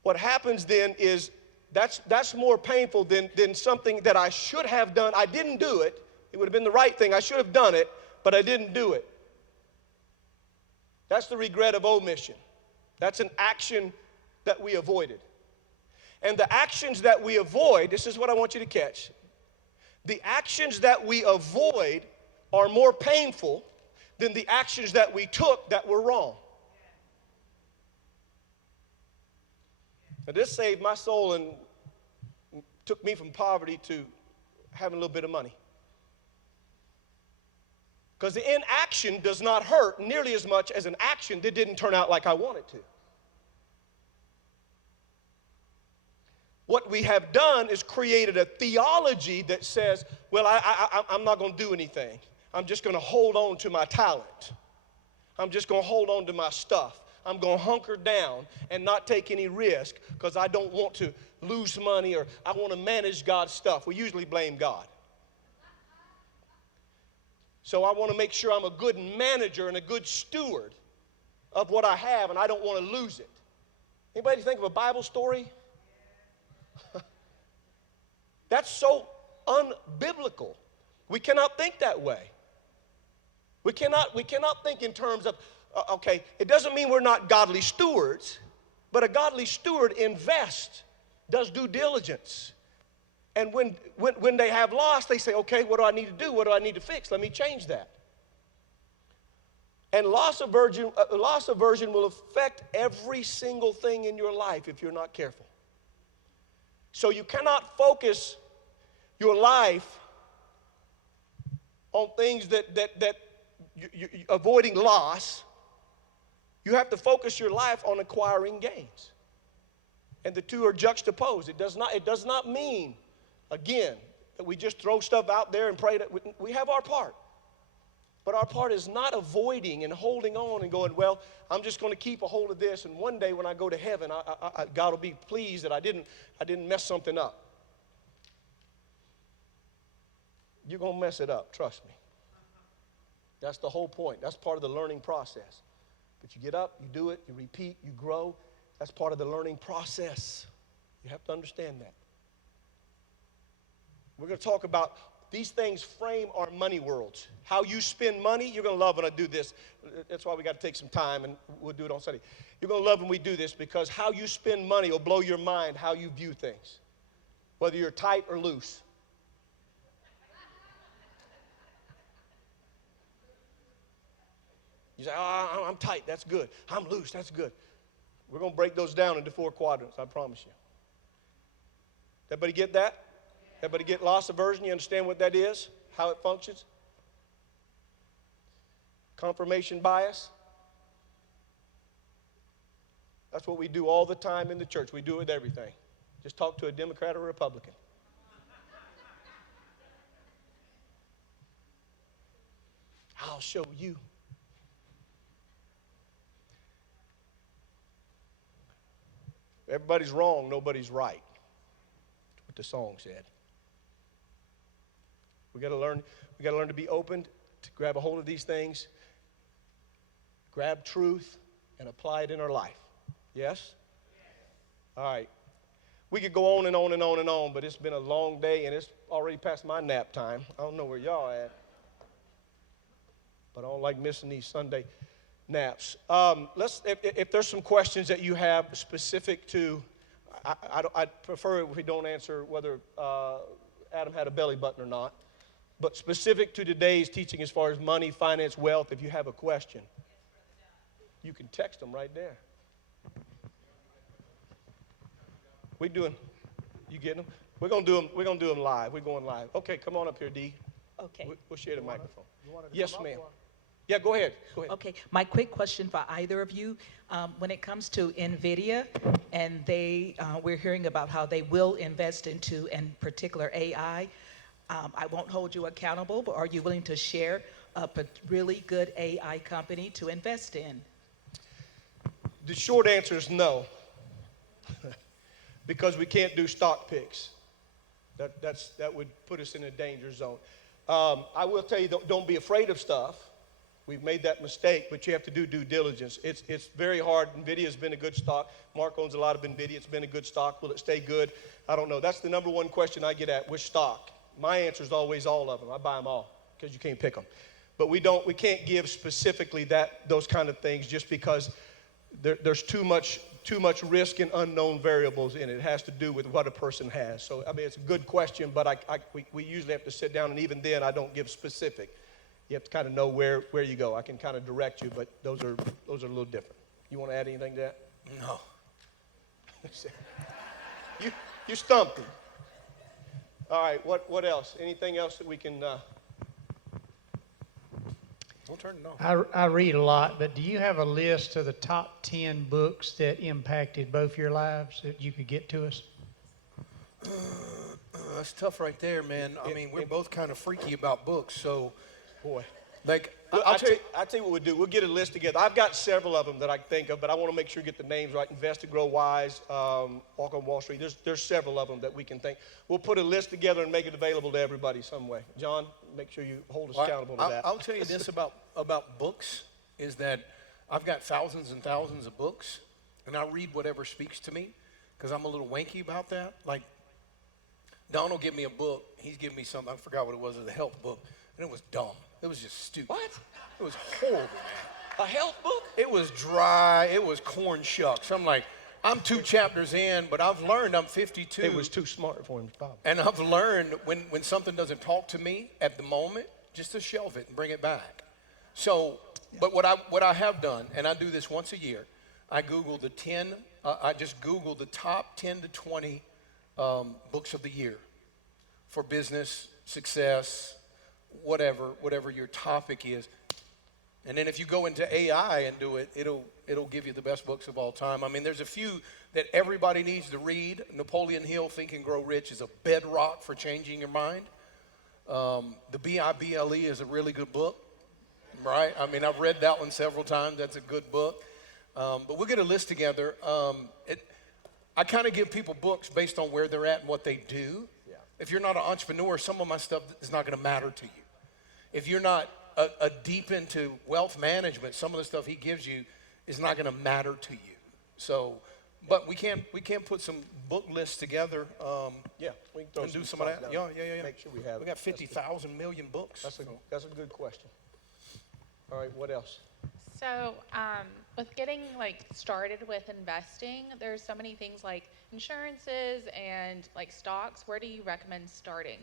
What happens then is that's more painful than something that I should have done. I didn't do it. It would have been the right thing. I should have done it, but I didn't do it. That's the regret of omission. That's an action that we avoided. And the actions that we avoid, this is what I want you to catch. The actions that we avoid are more painful than the actions that we took that were wrong. Now, this saved my soul and took me from poverty to having a little bit of money. Because the inaction does not hurt nearly as much as an action that didn't turn out like I wanted to. What we have done is created a theology that says, well, I'm not going to do anything. I'm just going to hold on to my talent. I'm just going to hold on to my stuff. I'm going to hunker down and not take any risk because I don't want to lose money, or I want to manage God's stuff. We usually blame God. So I want to make sure I'm a good manager and a good steward of what I have, and I don't want to lose it. Anybody think of a Bible story? That's so unbiblical. We cannot think that way. We cannot think in terms of, okay, it doesn't mean we're not godly stewards, but a godly steward invests, does due diligence. And when they have lost, they say, okay, what do I need to do? What do I need to fix? Let me change that. And loss aversion will affect every single thing in your life if you're not careful. So you cannot focus your life on things that you avoiding loss. You have to focus your life on acquiring gains. And the two are juxtaposed. It does not mean, again, that we just throw stuff out there and pray that we have our part. But our part is not avoiding and holding on and going, well, I'm just going to keep a hold of this, and one day when I go to heaven, God will be pleased that I didn't mess something up. You're going to mess it up, trust me. That's the whole point. That's part of the learning process. But you get up, you do it, you repeat, you grow. That's part of the learning process. You have to understand that. We're going to talk about these things frame our money worlds. How you spend money, you're going to love when I do this. That's why we got to take some time, and we'll do it on Sunday. You're going to love when we do this, because how you spend money will blow your mind how you view things, whether you're tight or loose. You say, oh, I'm tight, that's good. I'm loose, that's good. We're going to break those down into 4 quadrants, I promise you. Everybody get that? Everybody get loss aversion? You understand what that is? How it functions? Confirmation bias? That's what we do all the time in the church. We do it with everything. Just talk to a Democrat or a Republican. I'll show you. Everybody's wrong, nobody's right. That's what the song said. We got to learn to be open, to grab a hold of these things, grab truth, and apply it in our life. Yes? All right. We could go on and on and on and on, but it's been a long day, and it's already past my nap time. I don't know where y'all at, but I don't like missing these Sunday naps. If there's some questions that you have specific to, I'd prefer if we don't answer whether Adam had a belly button or not. But specific to today's teaching as far as money, finance, wealth, if you have a question, you can text them right there. We doing, you getting them? We're gonna do them live. We're going live. Okay, come on up here, D. Okay. We'll share the microphone. Yes, ma'am. Yeah, go ahead. Okay, my quick question for either of you, when it comes to NVIDIA, and we're hearing about how they will invest into, in particular, AI. I won't hold you accountable, but are you willing to share a really good AI company to invest in? The short answer is no, because we can't do stock picks. That would put us in a danger zone. I will tell you, don't be afraid of stuff. We've made that mistake, but you have to do due diligence. It's very hard. NVIDIA's been a good stock. Mark owns a lot of NVIDIA. It's been a good stock. Will it stay good? I don't know. That's the number one question I get at, which stock? My answer is always all of them. I buy them all because you can't pick them. But we can't give specifically those kind of things just because there's too much risk and unknown variables in it. It has to do with what a person has. So, I mean, it's a good question, but we usually have to sit down, and even then I don't give specific. You have to kind of know where you go. I can kind of direct you, but those are a little different. You want to add anything to that? No. You stumped him. All right, what else? Anything else that we can... Don't turn it off. I read a lot, but do you have a list of the top 10 books that impacted both your lives that you could get to us? That's tough right there, man. I mean, we're both kind of freaky about books, so... Boy. Like, Well, I'll tell you... I'll tell you what we'll do. We'll get a list together. I've got several of them that I can think of, but I want to make sure you get the names right. Invest to Grow Wise, Walk on Wall Street. There's several of them that we can think. We'll put a list together and make it available to everybody some way. John, make sure you hold us accountable to that. I'll tell you this about books, is that I've got thousands and thousands of books, and I read whatever speaks to me, because I'm a little wanky about that. Like, Don will give me a book. He's giving me something. I forgot what it was. It was a health book, and it was dumb. It was just stupid. What? It was horrible, man. A health book? It was dry. It was corn shucks. I'm like, I'm 2 chapters in, but I've learned I'm 52. It was too smart for him, Bob. And I've learned when something doesn't talk to me at the moment, just to shelve it and bring it back. So, but what I have done, and I do this once a year, I Google I just Google the top 10 to 20 books of the year for business, success, whatever your topic is. And then if you go into AI and do it, it'll give you the best books of all time. I mean, there's a few that everybody needs to read. Napoleon Hill, Think and Grow Rich, is a bedrock for changing your mind. The Bible is a really good book, right? I mean, I've read that one several times. That's a good book. But we'll get a list together. I kind of give people books based on where they're at and what they do. Yeah. If you're not an entrepreneur, some of my stuff is not going to matter to you. If you're not a deep into wealth management, some of the stuff he gives you is not going to matter to you. So, but we can put some book lists together. Yeah, we can throw and do some stuff of that. down. Yeah. Make sure we have We it. got 50,000 million books. That's a good question. All right, what else? So, with getting like started with investing, there's so many things like insurances and like stocks. Where do you recommend starting?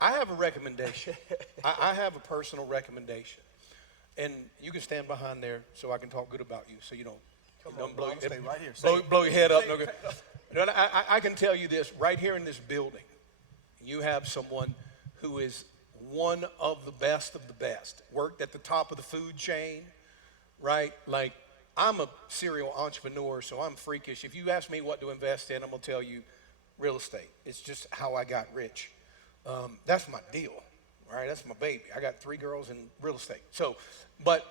I have a recommendation. I have a personal recommendation. And you can stand behind there so I can talk good about you, so you don't blow, stay right here. blow your head up. No good. No, I can tell you this, right here in this building, you have someone who is one of the best, worked at the top of the food chain, right? Like, I'm a serial entrepreneur, so I'm freakish. If you ask me what to invest in, I'm going to tell you real estate. It's just how I got rich. That's my deal, right? That's my baby. I got 3 girls in real estate. So, but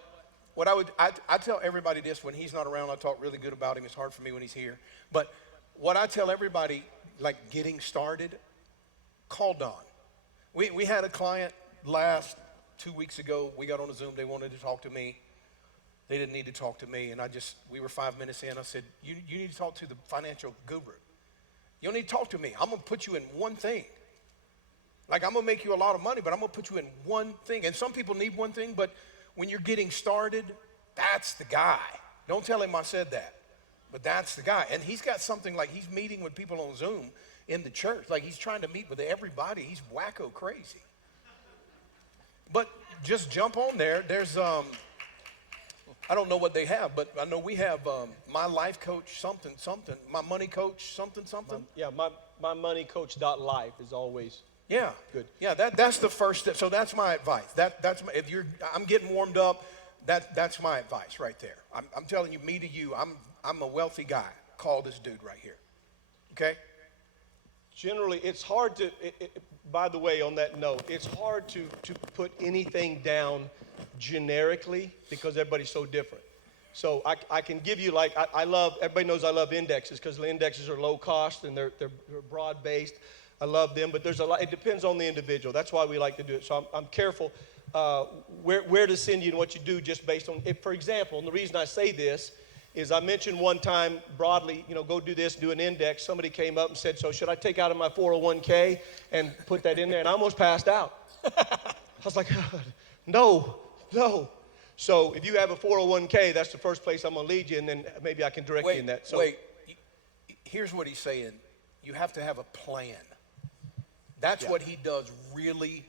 what I tell everybody this when he's not around. I talk really good about him. It's hard for me when he's here. But what I tell everybody, like getting started, call Don. We had a client last 2 weeks ago. We got on a Zoom. They wanted to talk to me. They didn't need to talk to me. And we were 5 minutes in. I said, you need to talk to the financial guru. You don't need to talk to me. I'm going to put you in one thing. Like, I'm going to make you a lot of money, but I'm going to put you in one thing. And some people need one thing, but when you're getting started, that's the guy. Don't tell him I said that, but that's the guy. And he's got something like he's meeting with people on Zoom in the church. Like, he's trying to meet with everybody. He's wacko crazy. But just jump on there. There's, I don't know what they have, but I know we have my life coach something, my money coach something. My moneycoach.life is always... Yeah, good. Yeah, that's the first step. So that's my advice. That's my, I'm getting warmed up. That's my advice right there. I'm telling you, me to you. I'm a wealthy guy. Call this dude right here. Okay. Generally, it's hard to. By the way, on that note, it's hard to put anything down generically because everybody's so different. So I can give you like I love. Everybody knows I love indexes because the indexes are low cost and they're broad based. I love them, but there's a lot. It depends on the individual. That's why we like to do it. So I'm careful where to send you and what you do just based on. For example, and the reason I say this is I mentioned one time broadly, go do this, do an index. Somebody came up and said, so should I take out of my 401k and put that in there? And I almost passed out. I was like, no. So if you have a 401k, that's the first place I'm going to lead you, and then maybe I can direct you in that. So, Here's what he's saying. You have to have a plan. That's what he does really,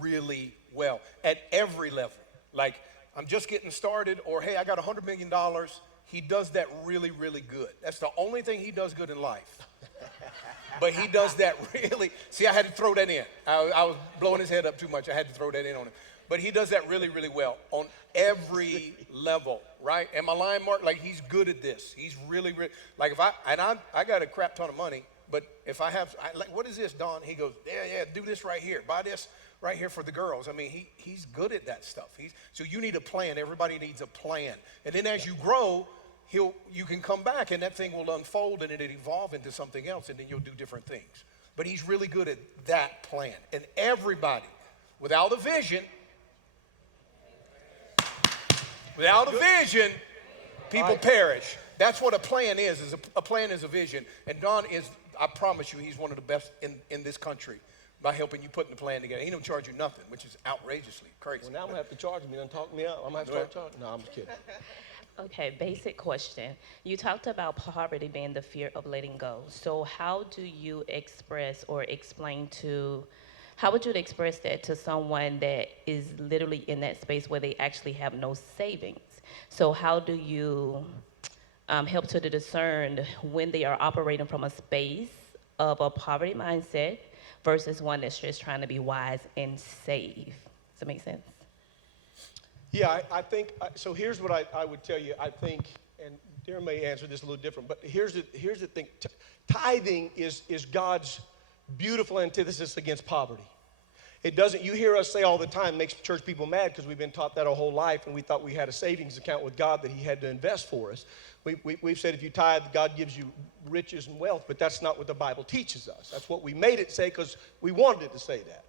really well at every level. Like, I'm just getting started, or hey, I got $100 million. he does that really, really good. That's the only thing he does good in life. But he does that really. See, I had to throw that in. I was blowing his head up too much. I had to throw that in on him. But he does that really, really well on every level, right? Am I lying, Mark? Like, he's good at this. He's really, really, like if I got a crap ton of money, but if I have, like, what is this, Don? He goes, yeah, do this right here. Buy this right here for the girls. I mean, he's good at that stuff. So you need a plan. Everybody needs a plan. And then as you grow, you can come back and that thing will unfold and it'll evolve into something else and then you'll do different things. But he's really good at that plan. And everybody, without a vision, people perish. That's what a plan is a plan is a vision. And Don is, I promise you, he's one of the best in this country by helping you putting the plan together. He don't charge you nothing, which is outrageously crazy. Well, now I'm going to have to charge me and talk me out. I'm going to have to start charging. No, I'm just kidding. Okay, basic question. You talked about poverty being the fear of letting go. So how do you express or explain to, how would you express that to someone that is literally in that space where they actually have no savings? So how do you help to discern when they are operating from a space of a poverty mindset versus one that's just trying to be wise and save? Does that make sense? Yeah, I think, so here's what I would tell you. I think, and Darrin may answer this a little different, but here's the thing. Tithing is God's beautiful antithesis against poverty. It doesn't, you hear us say all the time, makes church people mad because we've been taught that our whole life and we thought we had a savings account with God that he had to invest for us. We've said if you tithe, God gives you riches and wealth, but that's not what the Bible teaches us. That's what we made it say because we wanted it to say that.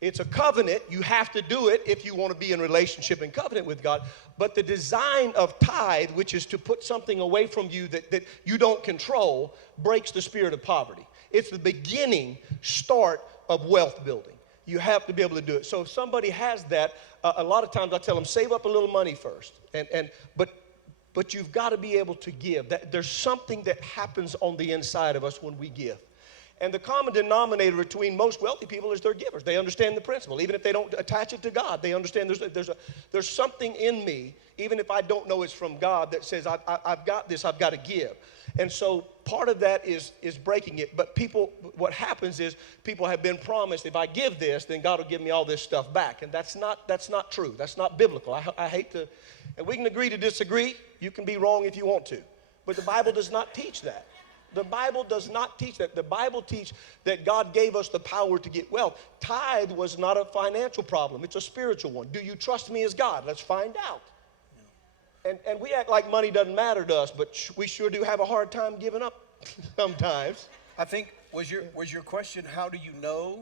It's a covenant. You have to do it if you want to be in relationship and covenant with God. But the design of tithe, which is to put something away from you that you don't control, breaks the spirit of poverty. It's the beginning, start of wealth building. You have to be able to do it. So if somebody has that, a lot of times I tell them, save up a little money first. But you've got to be able to give. There's something that happens on the inside of us when we give. And the common denominator between most wealthy people is they're givers. They understand the principle. Even if they don't attach it to God, they understand there's something in me, even if I don't know it's from God, that says I've got this, I've got to give. And so part of that is breaking it. But people, what happens is people have been promised, if I give this, then God will give me all this stuff back. And that's not true. That's not biblical. I hate to, and we can agree to disagree. You can be wrong if you want to. But the Bible does not teach that. The Bible does not teach that. The Bible teaches that God gave us the power to get wealth. Tithe was not a financial problem. It's a spiritual one. Do you trust me as God? Let's find out. And we act like money doesn't matter to us, but we sure do have a hard time giving up sometimes. I think, was your question, how do you know?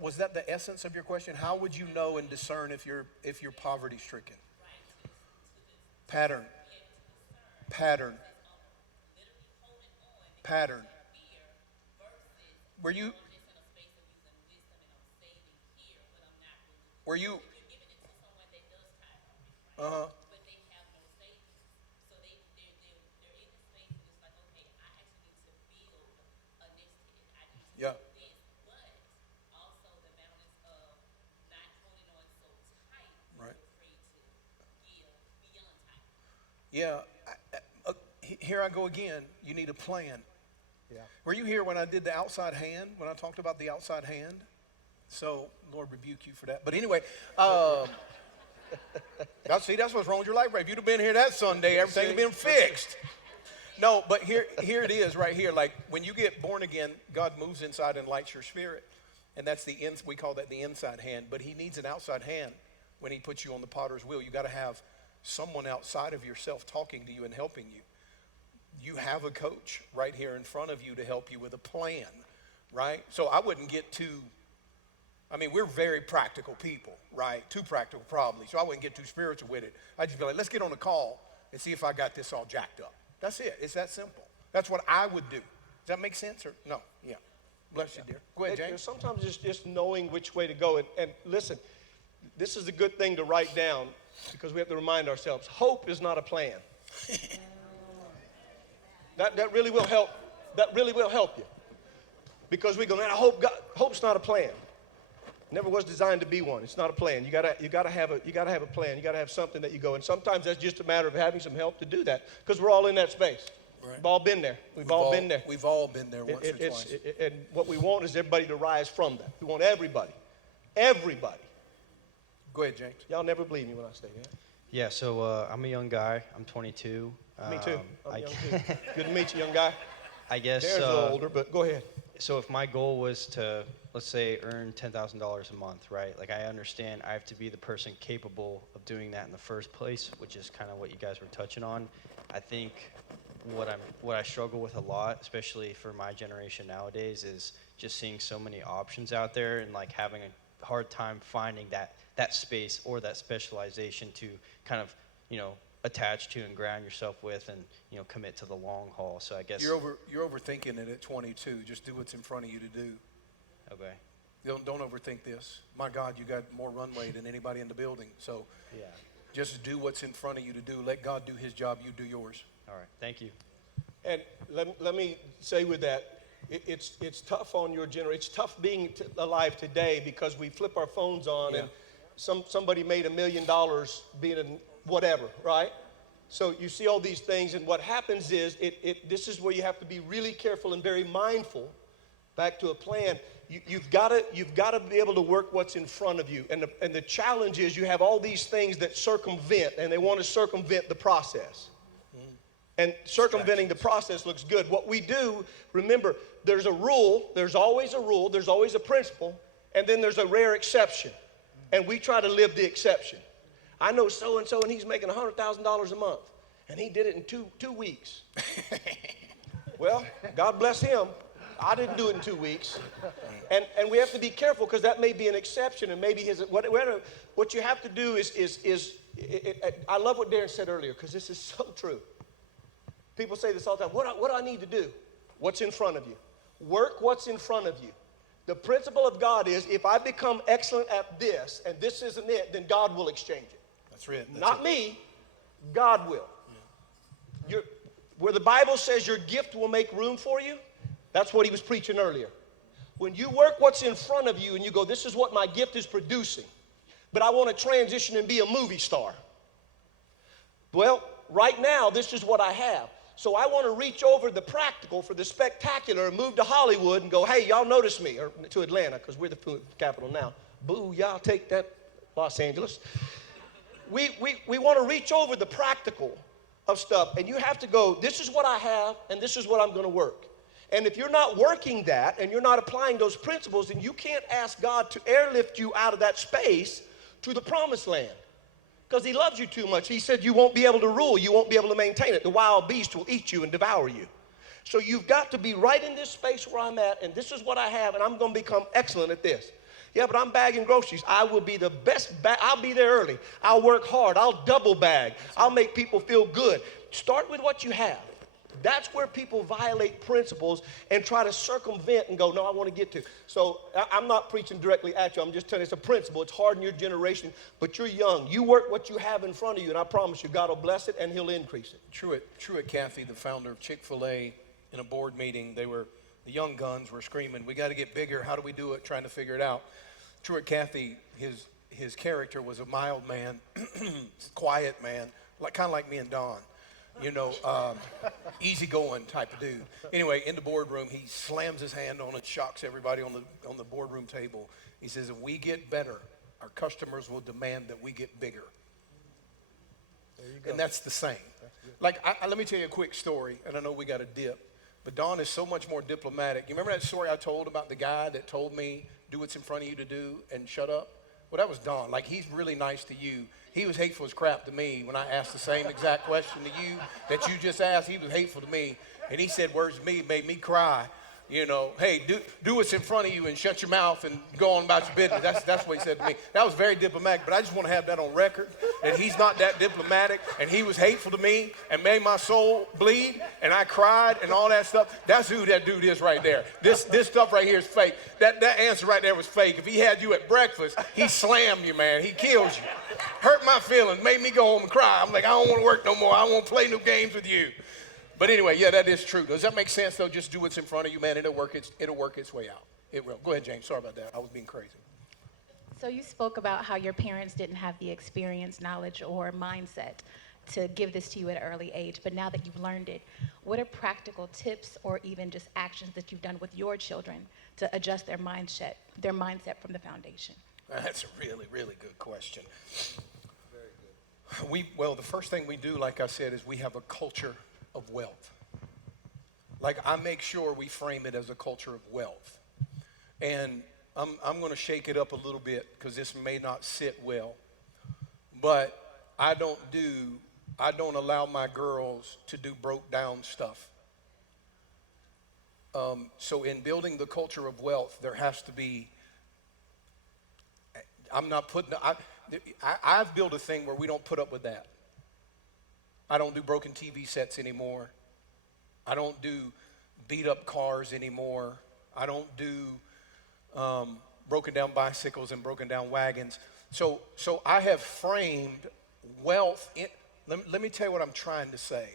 Was that the essence of your question? How would you know and discern if you're poverty stricken? Pattern. Were you yeah. Right. Yeah. Here I go again. You need a plan. Yeah. Were you here when I did the outside hand, when I talked about the outside hand? So, Lord rebuke you for that. But anyway, see, that's what's wrong with your life, right? If you'd have been here that Sunday, everything would have been fixed. No, but here it is right here. Like, when you get born again, God moves inside and lights your spirit. And that's we call that the inside hand. But he needs an outside hand when he puts you on the potter's wheel. You got to have someone outside of yourself talking to you and helping you. You have a coach right here in front of you to help you with a plan, right? So I wouldn't get we're very practical people, right? Too practical probably. So I wouldn't get too spiritual with it. I'd just be like, let's get on a call and see if I got this all jacked up. That's it. It's that simple. That's what I would do. Does that make sense or no? Yeah. Bless you, dear. Go ahead, James. Sometimes it's just knowing which way to go. And listen, this is a good thing to write down because we have to remind ourselves, hope is not a plan. That really will help. That really will help you. Because we go, man, hope's not a plan. Never was designed to be one. It's not a plan. You gotta have a plan. You gotta have something that you go. And sometimes that's just a matter of having some help to do that, because we're all in that space. Right. We've all been there. We've all been there. We've all been there once or twice. And what we want is everybody to rise from that. We want everybody. Go ahead, James. Y'all never believe me when I say that. Yeah, so I'm a young guy. I'm 22. Me too. I'm I, young too. Good to meet you, young guy. I guess. Darren's a little older, but go ahead. So if my goal was to, let's say, earn $10,000 a month, right? Like I understand I have to be the person capable of doing that in the first place, which is kind of what you guys were touching on. I think what I struggle with a lot, especially for my generation nowadays, is just seeing so many options out there and like having a hard time finding that space or that specialization to kind of, attach to and ground yourself with and, commit to the long haul. So I guess You're overthinking it at 22. Just do what's in front of you to do. Okay. Don't overthink this. My God, you got more runway than anybody in the building. So Yeah. just do what's in front of you to do. Let God do his job. You do yours. All right. Thank you. And let me say with that, it's tough on your generation. It's tough being alive today because we flip our phones on Yeah. and somebody made $1 million being a whatever, right? So you see all these things, and what happens is this is where you have to be really careful and very mindful. Back to a plan. You've got to be able to work what's in front of you, and the challenge is you have all these things that circumvent, and they want to circumvent the process. And circumventing the process looks good. What we do, remember, there's a rule, there's always a principle, and then there's a rare exception. And we try to live the exception. I know so-and-so, and he's making $100,000 a month, and he did it in two weeks. Well, God bless him. I didn't do it in 2 weeks. And we have to be careful because that may be an exception, and maybe what you have to do is I love what Darrin said earlier because this is so true. People say this all the time. What do I need to do? What's in front of you? Work what's in front of you. The principle of God is if I become excellent at this and this isn't it, then God will exchange it. That's right. Not me, God will. Yeah. Where the Bible says your gift will make room for you, that's what he was preaching earlier. When you work what's in front of you and you go, this is what my gift is producing, but I want to transition and be a movie star. Well, right now, this is what I have. So I want to reach over the practical for the spectacular and move to Hollywood and go, hey, y'all notice me, or to Atlanta, because we're the food capital now. Boo, y'all take that, Los Angeles. We want to reach over the practical of stuff, and you have to go, this is what I have, and this is what I'm going to work. And if you're not working that, and you're not applying those principles, then you can't ask God to airlift you out of that space to the promised land. Because he loves you too much. He said you won't be able to rule. You won't be able to maintain it. The wild beast will eat you and devour you. So you've got to be right in this space where I'm at, and this is what I have, and I'm going to become excellent at this. Yeah, but I'm bagging groceries. I will be the best. I'll be there early. I'll work hard. I'll double bag. I'll make people feel good. Start with what you have. That's where people violate principles and try to circumvent and go, no, I want to get to. So I'm not preaching directly at you. I'm just telling you it's a principle. It's hard in your generation, but you're young. You work what you have in front of you, and I promise you, God will bless it and he'll increase it. Truett Cathy, the founder of Chick-fil-A, in a board meeting, the young guns were screaming, we got to get bigger. How do we do it? Trying to figure it out. Truett Cathy, his character was a mild man, quiet man, kind of like me and Don. Easygoing type of dude. Anyway, in the boardroom, he slams his hand on it, shocks everybody on the boardroom table. He says, if we get better, our customers will demand that we get bigger. There you go. And that's the same. Like, let me tell you a quick story, and I know we got a dip, but Don is so much more diplomatic. You remember that story I told about the guy that told me, do what's in front of you to do and shut up? Well, that was Don. Like, he's really nice to you. He was hateful as crap to me when I asked the same exact question to you that you just asked. He was hateful to me. And he said words to me, made me cry. Hey, do what's in front of you and shut your mouth and go on about your business. That's what he said to me. That was very diplomatic, but I just want to have that on record, that he's not that diplomatic, and he was hateful to me and made my soul bleed, and I cried and all that stuff. That's who that dude is right there. This stuff right here is fake. That answer right there was fake. If he had you at breakfast, he slammed you, man. He kills you. Hurt my feelings, made me go home and cry. I'm like, I don't want to work no more. I don't want to play no games with you. But anyway, yeah, that is true. Does that make sense, though? Just do what's in front of you, man. It'll work its way out. It will. Go ahead, James. Sorry about that. I was being crazy. So you spoke about how your parents didn't have the experience, knowledge, or mindset to give this to you at an early age, but now that you've learned it, what are practical tips or even just actions that you've done with your children to adjust their mindset from the foundation? That's a really, really good question. Well, the first thing we do, like I said, is we have a culture of wealth. Like, I make sure we frame it as a culture of wealth. And I'm going to shake it up a little bit because this may not sit well. But I don't allow my girls to do broke down stuff. So in building the culture of wealth, there has to be, I've built a thing where we don't put up with that. I don't do broken TV sets anymore. I don't do beat up cars anymore. I don't do broken down bicycles and broken down wagons. So I have framed wealth in, let me tell you what I'm trying to say.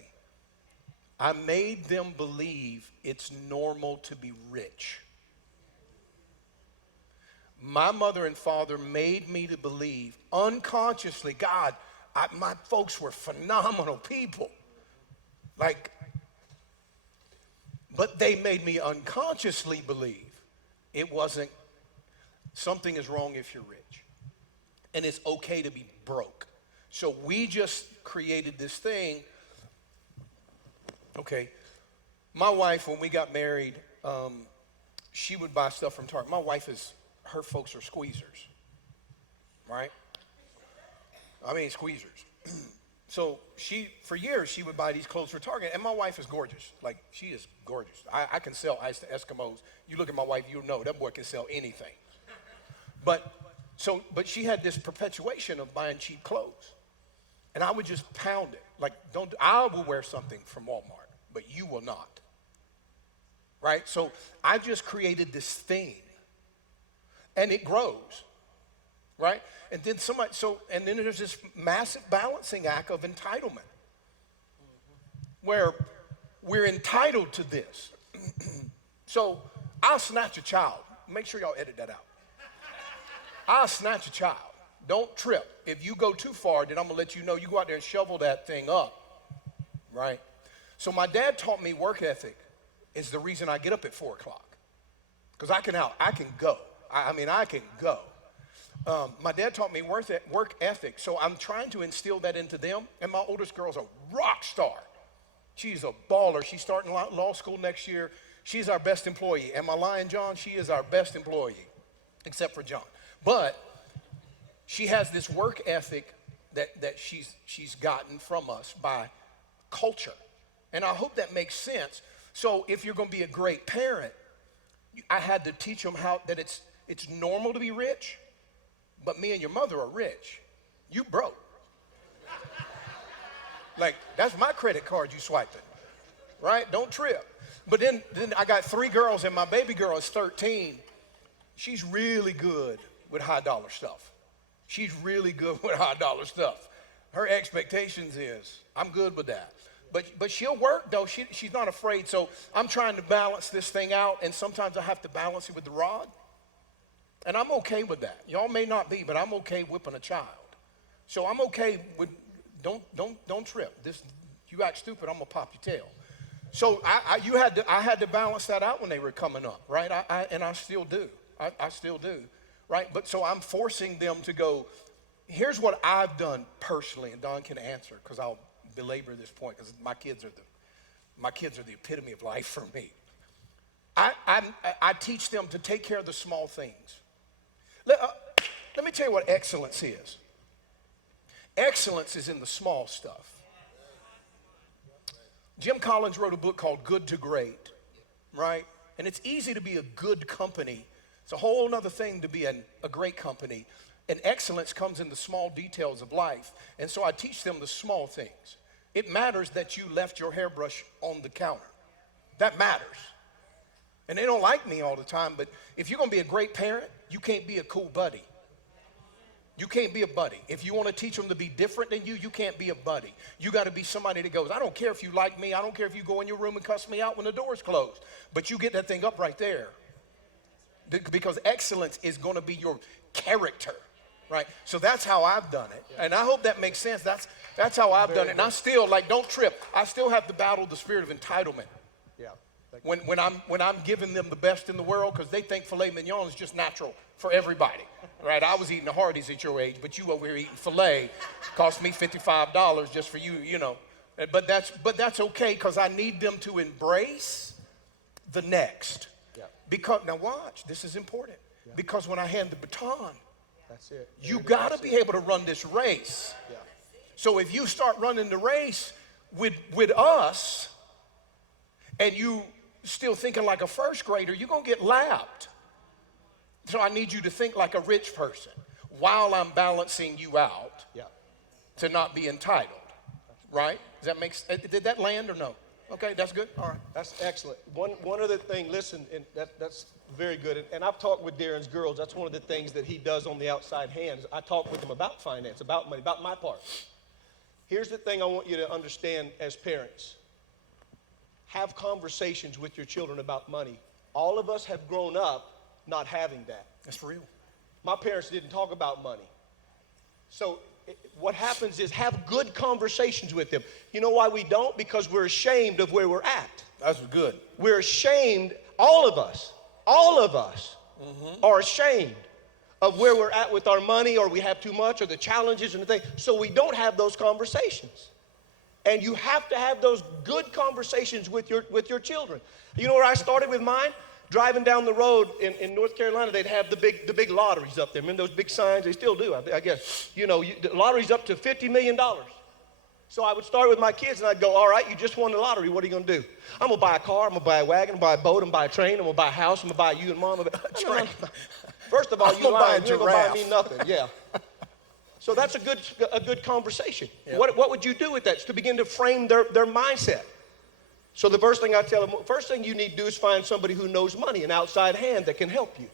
I made them believe it's normal to be rich. My mother and father made me to believe unconsciously, God, my folks were phenomenal people. But they made me unconsciously believe it wasn't, something is wrong if you're rich. And it's okay to be broke. So we just created this thing. Okay, my wife, when we got married, she would buy stuff from Target. My wife her folks are squeezers, right? I mean, squeezers. So for years, she would buy these clothes for Target, and my wife is gorgeous. Like, she is gorgeous. I can sell ice to Eskimos. You look at my wife, you know that boy can sell anything. But she had this perpetuation of buying cheap clothes. And I would just pound it. Like, I will wear something from Walmart, but you will not. Right? So I just created this thing. And it grows. Right? And then then there's this massive balancing act of entitlement. Where we're entitled to this. So I'll snatch a child. Make sure y'all edit that out. I'll snatch a child. Don't trip. If you go too far, then I'm going to let you know. You go out there and shovel that thing up. Right? So my dad taught me work ethic is the reason I get up at 4 o'clock. Because I can go. I can go. My dad taught me work ethic. So I'm trying to instill that into them. And my oldest girl's a rock star. She's a baller. She's starting law school next year. She's our best employee. Am I lying, John? She is our best employee, except for John. But she has this work ethic that she's gotten from us by culture. And I hope that makes sense. So if you're going to be a great parent, I had to teach them that it's normal to be rich, but me and your mother are rich. You broke. Like, that's my credit card you swiping, right? Don't trip. But then I got 3 girls, and my baby girl is 13. She's really good with high dollar stuff. She's really good with high dollar stuff. Her expectations is, I'm good with that. But she'll work, though. She's not afraid. So I'm trying to balance this thing out, and sometimes I have to balance it with the rod. And I'm okay with that. Y'all may not be, but I'm okay whipping a child. So I'm okay with, don't trip. You act stupid, I'm gonna pop your tail. So I had to balance that out when they were coming up, right? And I still do. I still do, right? But so I'm forcing them to go, here's what I've done personally, and Don can answer, because I'll belabor this point, because my kids are the epitome of life for me. I teach them to take care of the small things. Let me tell you what excellence is. Excellence is in the small stuff. Jim Collins wrote a book called Good to Great, right? And it's easy to be a good company. It's a whole other thing to be a great company. And excellence comes in the small details of life. And so I teach them the small things. It matters that you left your hairbrush on the counter. That matters. And they don't like me all the time, but if you're going to be a great parent, you can't be a cool buddy. You can't be a buddy. If you want to teach them to be different than you can't be a buddy. You got to be somebody that goes, I don't care if you like me. I don't care if you go in your room and cuss me out when the door's closed. But you get that thing up right there. because excellence is going to be your character, right? So that's how I've done it. And I hope that makes sense. That's how I've done it. And I still, like, don't trip. I still have to battle the spirit of entitlement. Yeah. When I'm giving them the best in the world, because they think filet mignon is just natural for everybody, right? I was eating the Hardee's at your age, but you over here eating filet cost me $55 just for you, you know. But that's okay, because I need them to embrace the next. Yeah. Because now watch, this is important. Yeah. Because when I hand the baton, That's it. you got to be able to run this race. Yeah. So if you start running the race with us, and you still thinking like a first grader, you're going to get lapped. So I need you to think like a rich person while I'm balancing you out Yeah. to not be entitled, right? Does that make sense? Did that land or no? Okay, that's good. All right. That's excellent. One other thing, listen, and that's very good. And I've talked with Darrin's girls. That's one of the things that he does on the outside hands. I talk with them about finance, about money, about my part. Here's the thing I want you to understand as parents. Have conversations with your children about money. All of us have grown up not having that. That's real. My parents didn't talk about money. So what happens is have good conversations with them. You know why we don't? Because we're ashamed of where we're at. That's good. We're ashamed, all of us are ashamed of where we're at with our money, or we have too much, or the challenges and the things. So we don't have those conversations. And you have to have those good conversations with your children. You know where I started with mine? Driving down the road in North Carolina, they'd have the big lotteries up there. Remember those big signs? They still do, I guess. You know, the lottery's up to $50 million. So I would start with my kids, and I'd go, all right, you just won the lottery. What are you going to do? I'm going to buy a car. I'm going to buy a wagon. I'm going to buy a boat. I'm going to buy a train. I'm going to buy a house. I'm going to buy you and mom. No. First of all, I'm you gonna buy a lying. You ain't going to buy giraffe. me nothing. Yeah. So that's a good conversation. Yeah. What would you do with that? It's to begin to frame their mindset. So the first thing I tell them, first thing you need to do is find somebody who knows money, an outside hand that can help you.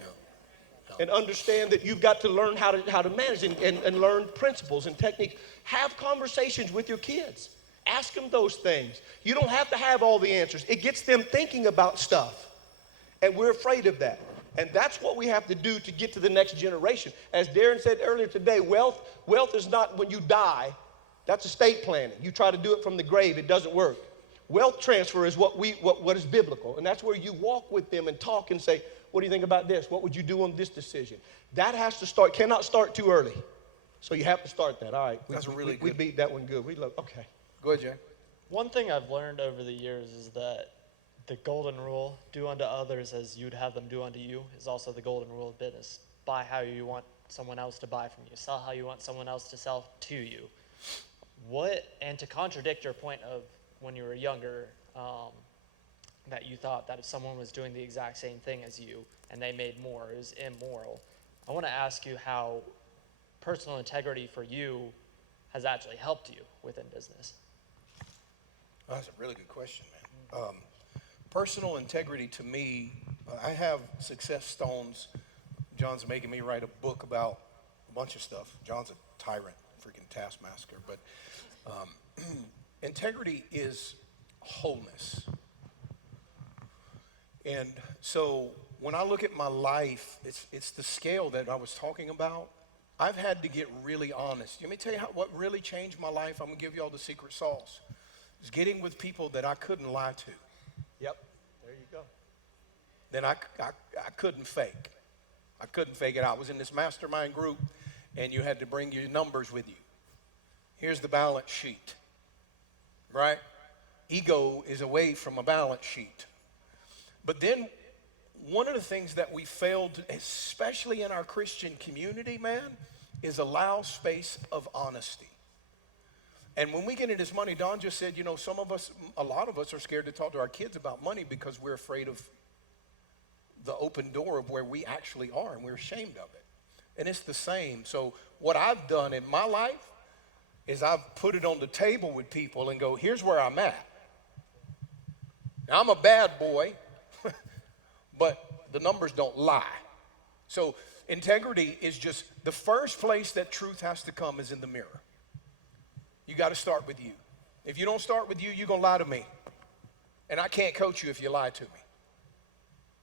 And understand that you've got to learn how to manage and learn principles and techniques. Have conversations with your kids. Ask them those things. You don't have to have all the answers. It gets them thinking about stuff. And we're afraid of that. And that's what we have to do to get to the next generation. As Darrin said earlier today, wealth is not when you die. That's estate planning. You try to do it from the grave, it doesn't work. Wealth transfer is what is biblical. And that's where you walk with them and talk and say, what do you think about this? What would you do on this decision? That has to start, cannot start too early. So you have to start that. All right. That's really good. We beat that one good. Okay. Go ahead, Jay. One thing I've learned over the years is that the golden rule, do unto others as you'd have them do unto you, is also the golden rule of business. Buy how you want someone else to buy from you. Sell how you want someone else to sell to you. And to contradict your point of when you were younger, that you thought that if someone was doing the exact same thing as you and they made more, it was immoral. I want to ask you how personal integrity for you has actually helped you within business. Oh, that's a really good question, man. Personal integrity to me, I have success stones. John's making me write a book about a bunch of stuff. John's a tyrant, freaking taskmaster. But integrity is wholeness. And so when I look at my life, it's the scale that I was talking about. I've had to get really honest. Let me tell you what really changed my life. I'm going to give you all the secret sauce. It's getting with people that I couldn't lie to. Yep. There you go. Then I couldn't fake. I couldn't fake it. I was in this mastermind group, and you had to bring your numbers with you. Here's the balance sheet, right? Ego is away from a balance sheet. But then one of the things that we failed, especially in our Christian community, man, is allow space of honesty. And when we get into this money, Don just said, you know, a lot of us are scared to talk to our kids about money because we're afraid of the open door of where we actually are, and we're ashamed of it. And it's the same. So what I've done in my life is I've put it on the table with people and go, here's where I'm at. Now, I'm a bad boy, but the numbers don't lie. So integrity is just the first place that truth has to come is in the mirror. You got to start with you. If you don't start with you, you're going to lie to me. And I can't coach you if you lie to me.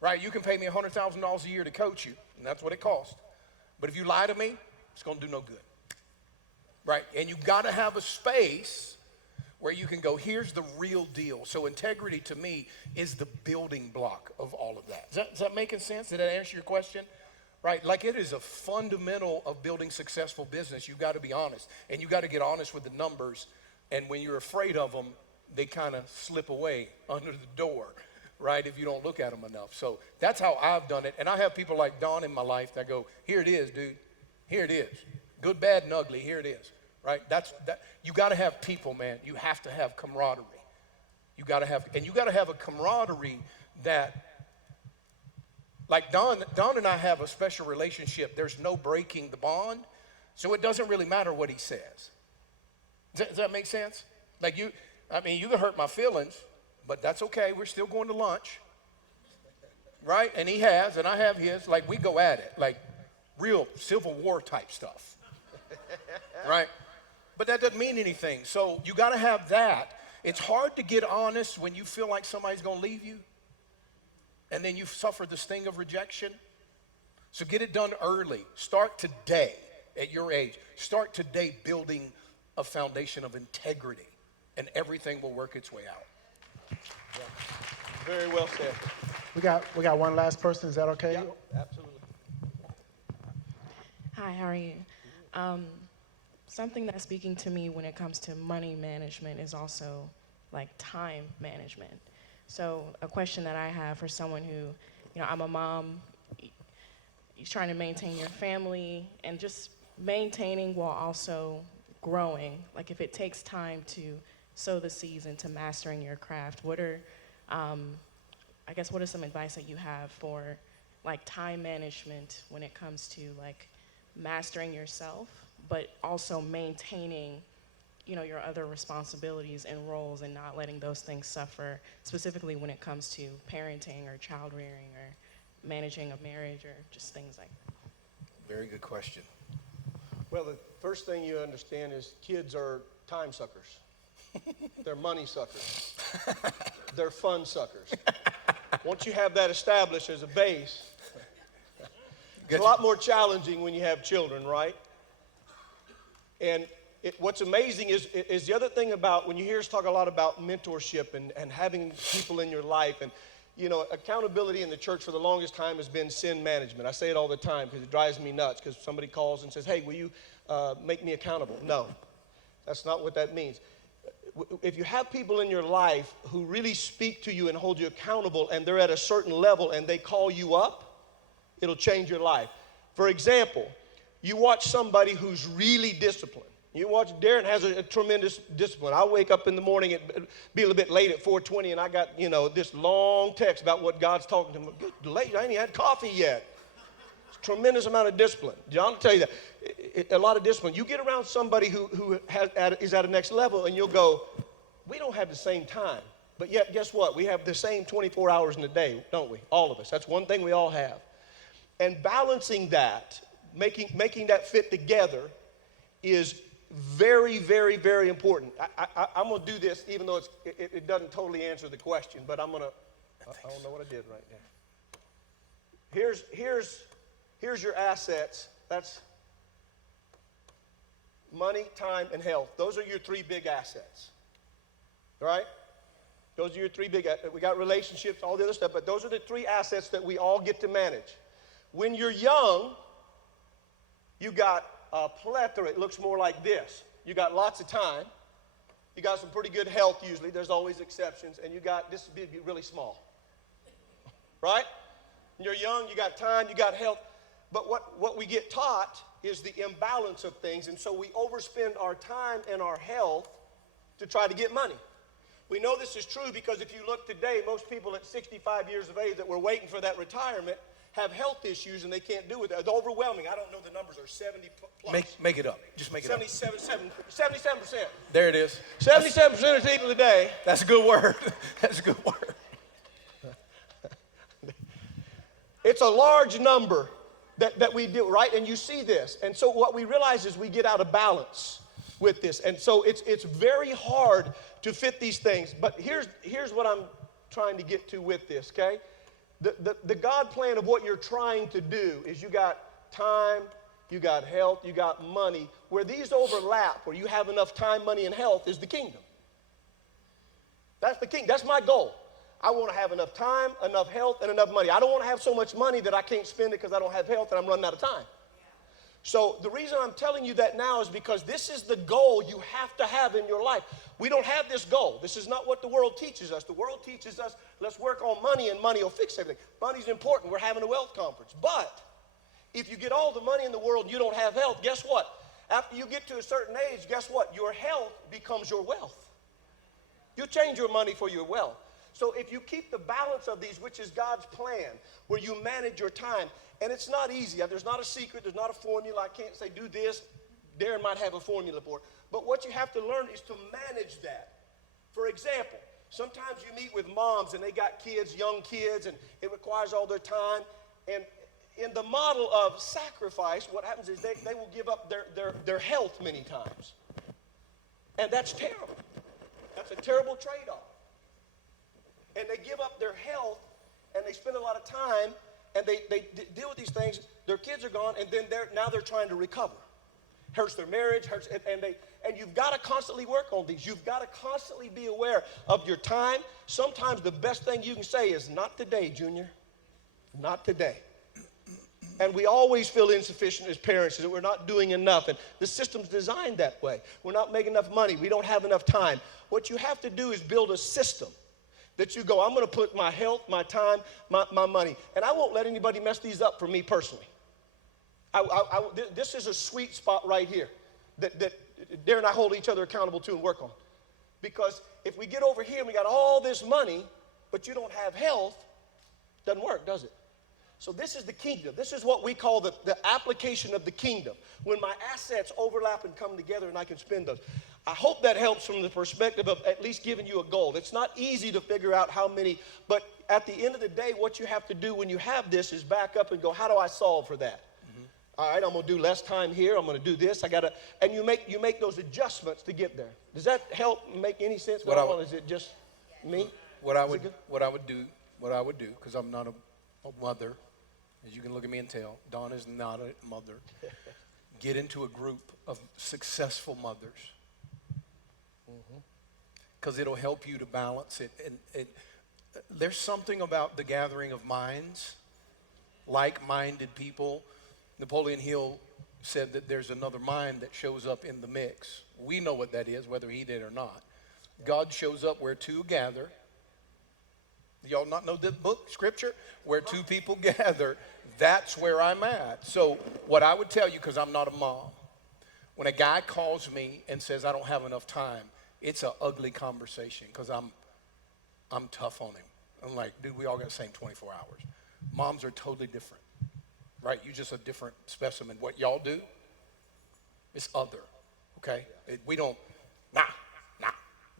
right? You can pay me $100,000 a year to coach you, and that's what it costs. But if you lie to me, it's going to do no good, right? And you got to have a space where you can go, here's the real deal. So integrity to me is the building block of all of that. Is that making sense? Did that answer your question? Right? Like it is a fundamental of building successful business. You got to be honest, and you got to get honest with the numbers. And when you're afraid of them, they kind of slip away under the door, right? If you don't look at them enough. So that's how I've done it. And I have people like Don in my life that go, here it is, dude. Here it is. Good, bad, and ugly. Here it is. Right? You got to have people, man. You have to have camaraderie. You got to have a camaraderie that, like Don and I have a special relationship. There's no breaking the bond, so it doesn't really matter what he says. Does that make sense? Like you can hurt my feelings, but that's okay. We're still going to lunch, right? And he has, and I have his. Like we go at it, like real Civil War type stuff, right? But that doesn't mean anything. So you got to have that. It's hard to get honest when you feel like somebody's going to leave you and then you suffer the sting of rejection. So get it done early. Start today at your age. Start today building a foundation of integrity, and everything will work its way out. Yeah. Very well said. We got one last person. Is that okay? Yeah, absolutely. Hi, how are you? Something that's speaking to me when it comes to money management is also like time management. So a question that I have for someone who, I'm a mom, you're trying to maintain your family and just maintaining while also growing. Like if it takes time to sow the seeds into mastering your craft, what are some advice that you have for like time management when it comes to like mastering yourself, but also maintaining, your other responsibilities and roles and not letting those things suffer, specifically when it comes to parenting or child rearing or managing a marriage or just things like that? Very good question. Well, the first thing you understand is kids are time suckers. They're money suckers. They're fun suckers. Once you have that established as a base, it's a lot more challenging when you have children, right? And what's amazing is the other thing about when you hear us talk a lot about mentorship and having people in your life, and accountability in the church for the longest time has been sin management. I say it all the time because it drives me nuts because somebody calls and says, hey, will you make me accountable? No, that's not what that means. If you have people in your life who really speak to you and hold you accountable and they're at a certain level and they call you up, it'll change your life. For example, you watch somebody who's really disciplined. You watch Darrin has a tremendous discipline. I wake up in the morning, be a little bit late at 4:20, and I got, this long text about what God's talking to me. Late, I ain't even had coffee yet. It's a tremendous amount of discipline. John will tell you that. A lot of discipline. You get around somebody who is at a next level, and you'll go, we don't have the same time. But yet, guess what? We have the same 24 hours in a day, don't we? All of us. That's one thing we all have. And balancing that, making that fit together is very, very, very important. I'm going to do this even though it doesn't totally answer the question, but I don't know what I did right there. Here's your assets. That's money, time, and health. Those are your three big assets, right? Those are your three big assets. We got relationships, all the other stuff, but those are the three assets that we all get to manage. When you're young, you got a plethora. It looks more like this. You got lots of time. You got some pretty good health usually. There's always exceptions. And this would be really small. Right? When you're young, you got time, you got health. But what we get taught is the imbalance of things. And so we overspend our time and our health to try to get money. We know this is true because if you look today, most people at 65 years of age that were waiting for that retirement have health issues and they can't do it. It's overwhelming. I don't know the numbers are 70 plus. Make it up. Just make it up. 77%. There it is. 77% of people today. That's a good word. That's a good word. It's a large number that we do, right? And you see this. And so what we realize is we get out of balance with this. And so it's very hard to fit these things. But here's what I'm trying to get to with this, okay? The God plan of what you're trying to do is you got time, you got health, you got money. Where these overlap, where you have enough time, money, and health is the kingdom. That's the king. That's my goal. I want to have enough time, enough health, and enough money. I don't want to have so much money that I can't spend it because I don't have health and I'm running out of time. So the reason I'm telling you that now is because this is the goal you have to have in your life. We don't have this goal. This is not what the world teaches us. The world teaches us, let's work on money and money will fix everything. Money's important. We're having a wealth conference. But if you get all the money in the world and you don't have health, guess what? After you get to a certain age, guess what? Your health becomes your wealth. You change your money for your wealth. So if you keep the balance of these, which is God's plan, where you manage your time, and it's not easy. There's not a secret. There's not a formula. I can't say do this. Darrin might have a formula for it. But what you have to learn is to manage that. For example, sometimes you meet with moms and they got kids, young kids, and it requires all their time. And in the model of sacrifice, what happens is they will give up their health many times. And that's terrible. That's a terrible trade-off. And they give up their health and they spend a lot of time and they deal with these things. Their kids are gone, and then now they're trying to recover. Hurts their marriage, and you've got to constantly work on these. You've got to constantly be aware of your time. Sometimes the best thing you can say is, not today, Junior. Not today. And we always feel insufficient as parents, that we're not doing enough. And the system's designed that way. We're not making enough money. We don't have enough time. What you have to do is build a system that you go, I'm going to put my health, my time, my money. And I won't let anybody mess these up for me personally. This is a sweet spot right here that Darrin and I hold each other accountable to and work on. Because if we get over here and we got all this money, but you don't have health, doesn't work, does it? So this is the kingdom. This is what we call the application of the kingdom. When my assets overlap and come together and I can spend those. I hope that helps from the perspective of at least giving you a goal. It's not easy to figure out how many, but at the end of the day, what you have to do when you have this is back up and go, how do I solve for that? Mm-hmm. All right, I'm going to do less time here. I'm going to do this. And you make those adjustments to get there. Does that help make any sense at all? Is it just me? What I would do, because I'm not a mother, as you can look at me and tell, Dawn is not a mother. Get into a group of successful mothers. Because it'll help you to balance it. And there's something about the gathering of minds, like-minded people. Napoleon Hill said that there's another mind that shows up in the mix. We know what that is, whether he did or not. God shows up where two gather. Y'all not know this book, scripture? Where two people gather, that's where I'm at. So what I would tell you, because I'm not a mom, when a guy calls me and says I don't have enough time, it's an ugly conversation because I'm tough on him. I'm like, dude, we all got the same 24 hours. Moms are totally different, right? You're just a different specimen. What y'all do is other, okay? We don't, nah.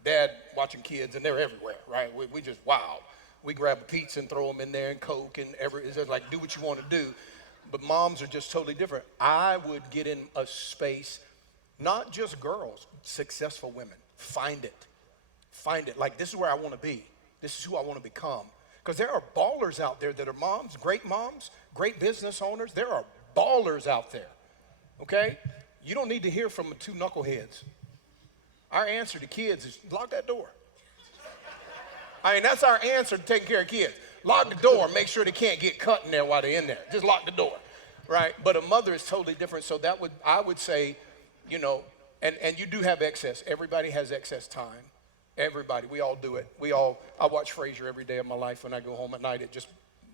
Dad watching kids and they're everywhere, right? We just wild. We grab a pizza and throw them in there and Coke and it's just like, do what you want to do. But moms are just totally different. I would get in a space, not just girls, successful women. Find it. Like, this is where I want to be. This is who I want to become. Because there are ballers out there that are moms, great business owners. There are ballers out there, okay? You don't need to hear from two knuckleheads. Our answer to kids is lock that door. I mean, that's our answer to taking care of kids. Lock the door, make sure they can't get cut in there while they're in there. Just lock the door, right? But a mother is totally different. So I would say, you know, and you do have excess. Everybody has excess time. Everybody. We all do it. I watch Frasier every day of my life. When I go home at night, it just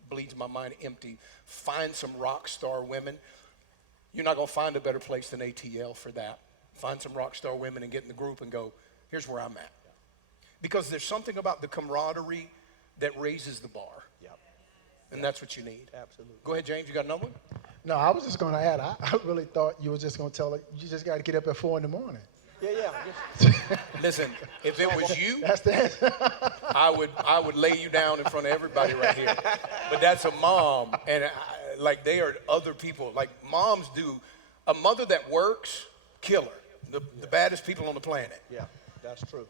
bleeds my mind empty. Find some rock star women. You're not going to find a better place than ATL for that. Find some rock star women and get in the group and go, here's where I'm at. Because there's something about the camaraderie that raises the bar. Yep. And that's what you need. Absolutely. Go ahead, James. You got another one? No, I was just going to add, I really thought you were just going to tell her, you just got to get up at 4 in the morning. Yeah. Listen, if it was you, That's the answer. I would lay you down in front of everybody right here. But that's a mom, and like they are other people. Like moms do. A mother that works, kill her. The baddest people on the planet. Yeah, that's true.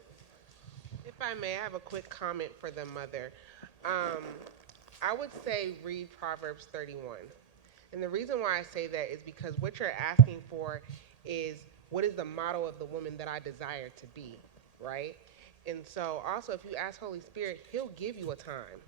If I may, I have a quick comment for the mother. I would say read Proverbs 31. And the reason why I say that is because what you're asking for is what is the model of the woman that I desire to be, right? And so also if you ask Holy Spirit, he'll give you a time.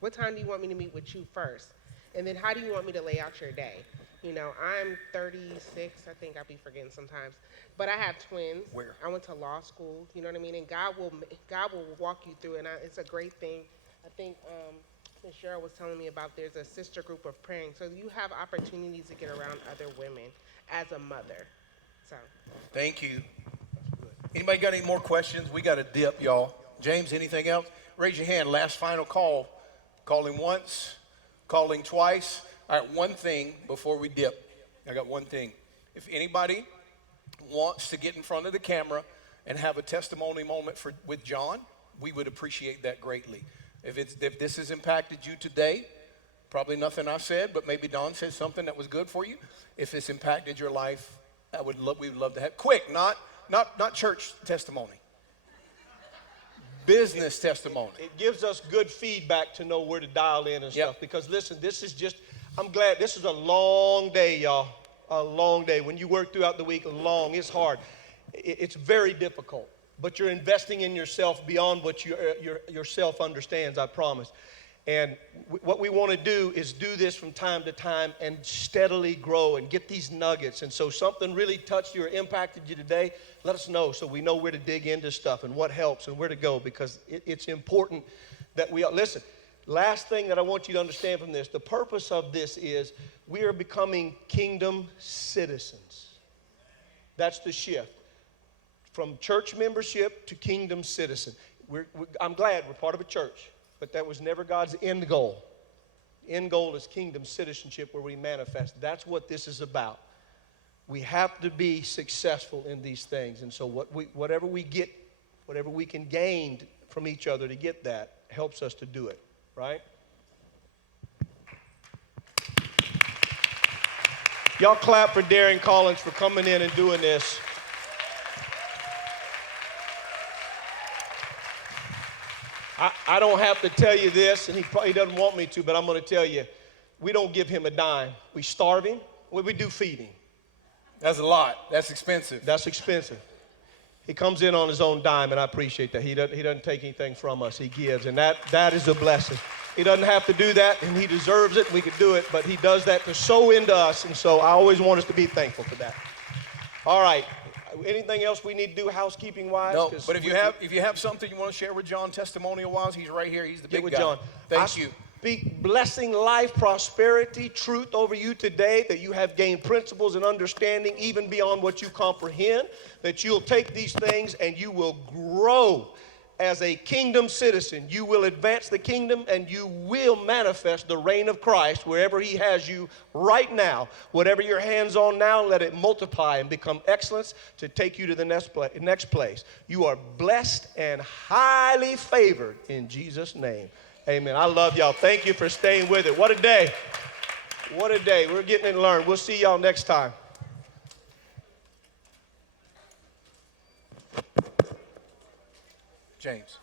What time do you want me to meet with you first? And then how do you want me to lay out your day? You know, I'm 36, I think I'll be forgetting sometimes, but I have twins. Where? I went to law school, you know what I mean? And God will walk you through, and it's a great thing. I think Ms. Cheryl was telling me about there's a sister group of praying, so you have opportunities to get around other women as a mother. So. Thank you. Anybody got any more questions? We got a dip, y'all. James, anything else? Raise your hand. Last final call. Calling once, calling twice. All right, one thing before we dip. I got one thing. If anybody wants to get in front of the camera and have a testimony moment with John, we would appreciate that greatly. If this has impacted you today, probably nothing I said, but maybe Don said something that was good for you. If it's impacted your life, we would love to have quick, not church testimony. Business testimony. It gives us good feedback to know where to dial in and stuff. Because listen, I'm glad this is a long day, y'all. A long day. When you work throughout the week, it's hard. It's very difficult. But you're investing in yourself beyond what yourself understands, I promise. And what we want to do is do this from time to time and steadily grow and get these nuggets. And so something really touched you or impacted you today, let us know so we know where to dig into stuff and what helps and where to go, because it's important that listen, last thing that I want you to understand from this, the purpose of this is we are becoming kingdom citizens. That's the shift. From church membership to kingdom citizen. I'm glad we're part of a church. But that was never God's end goal. The end goal is kingdom citizenship where we manifest. That's what this is about. We have to be successful in these things. And so whatever we can gain from each other to get that helps us to do it, right? Y'all clap for Darrin Collins for coming in and doing this. I don't have to tell you this, and he probably doesn't want me to, but I'm going to tell you, we don't give him a dime. We starve him. We do feed him. That's a lot. That's expensive. That's expensive. He comes in on his own dime, and I appreciate that. He doesn't take anything from us. He gives, and that is a blessing. He doesn't have to do that, and he deserves it. We could do it, but he does that to sow into us, and so I always want us to be thankful for that. All right. Anything else we need to do housekeeping-wise? No, but if you have something you want to share with John testimonial-wise, he's right here. He's the big guy. John. Thank you. Speak blessing, life, prosperity, truth over you today, that you have gained principles and understanding even beyond what you comprehend, that you'll take these things and you will grow as a kingdom citizen. You will advance the kingdom and you will manifest the reign of Christ wherever he has you right now. Whatever your hands on now, let it multiply and become excellence to take you to the next place. You are blessed and highly favored in Jesus' name. Amen. I love y'all. Thank you for staying with it. What a day. What a day. We're getting it learned. We'll see y'all next time. James.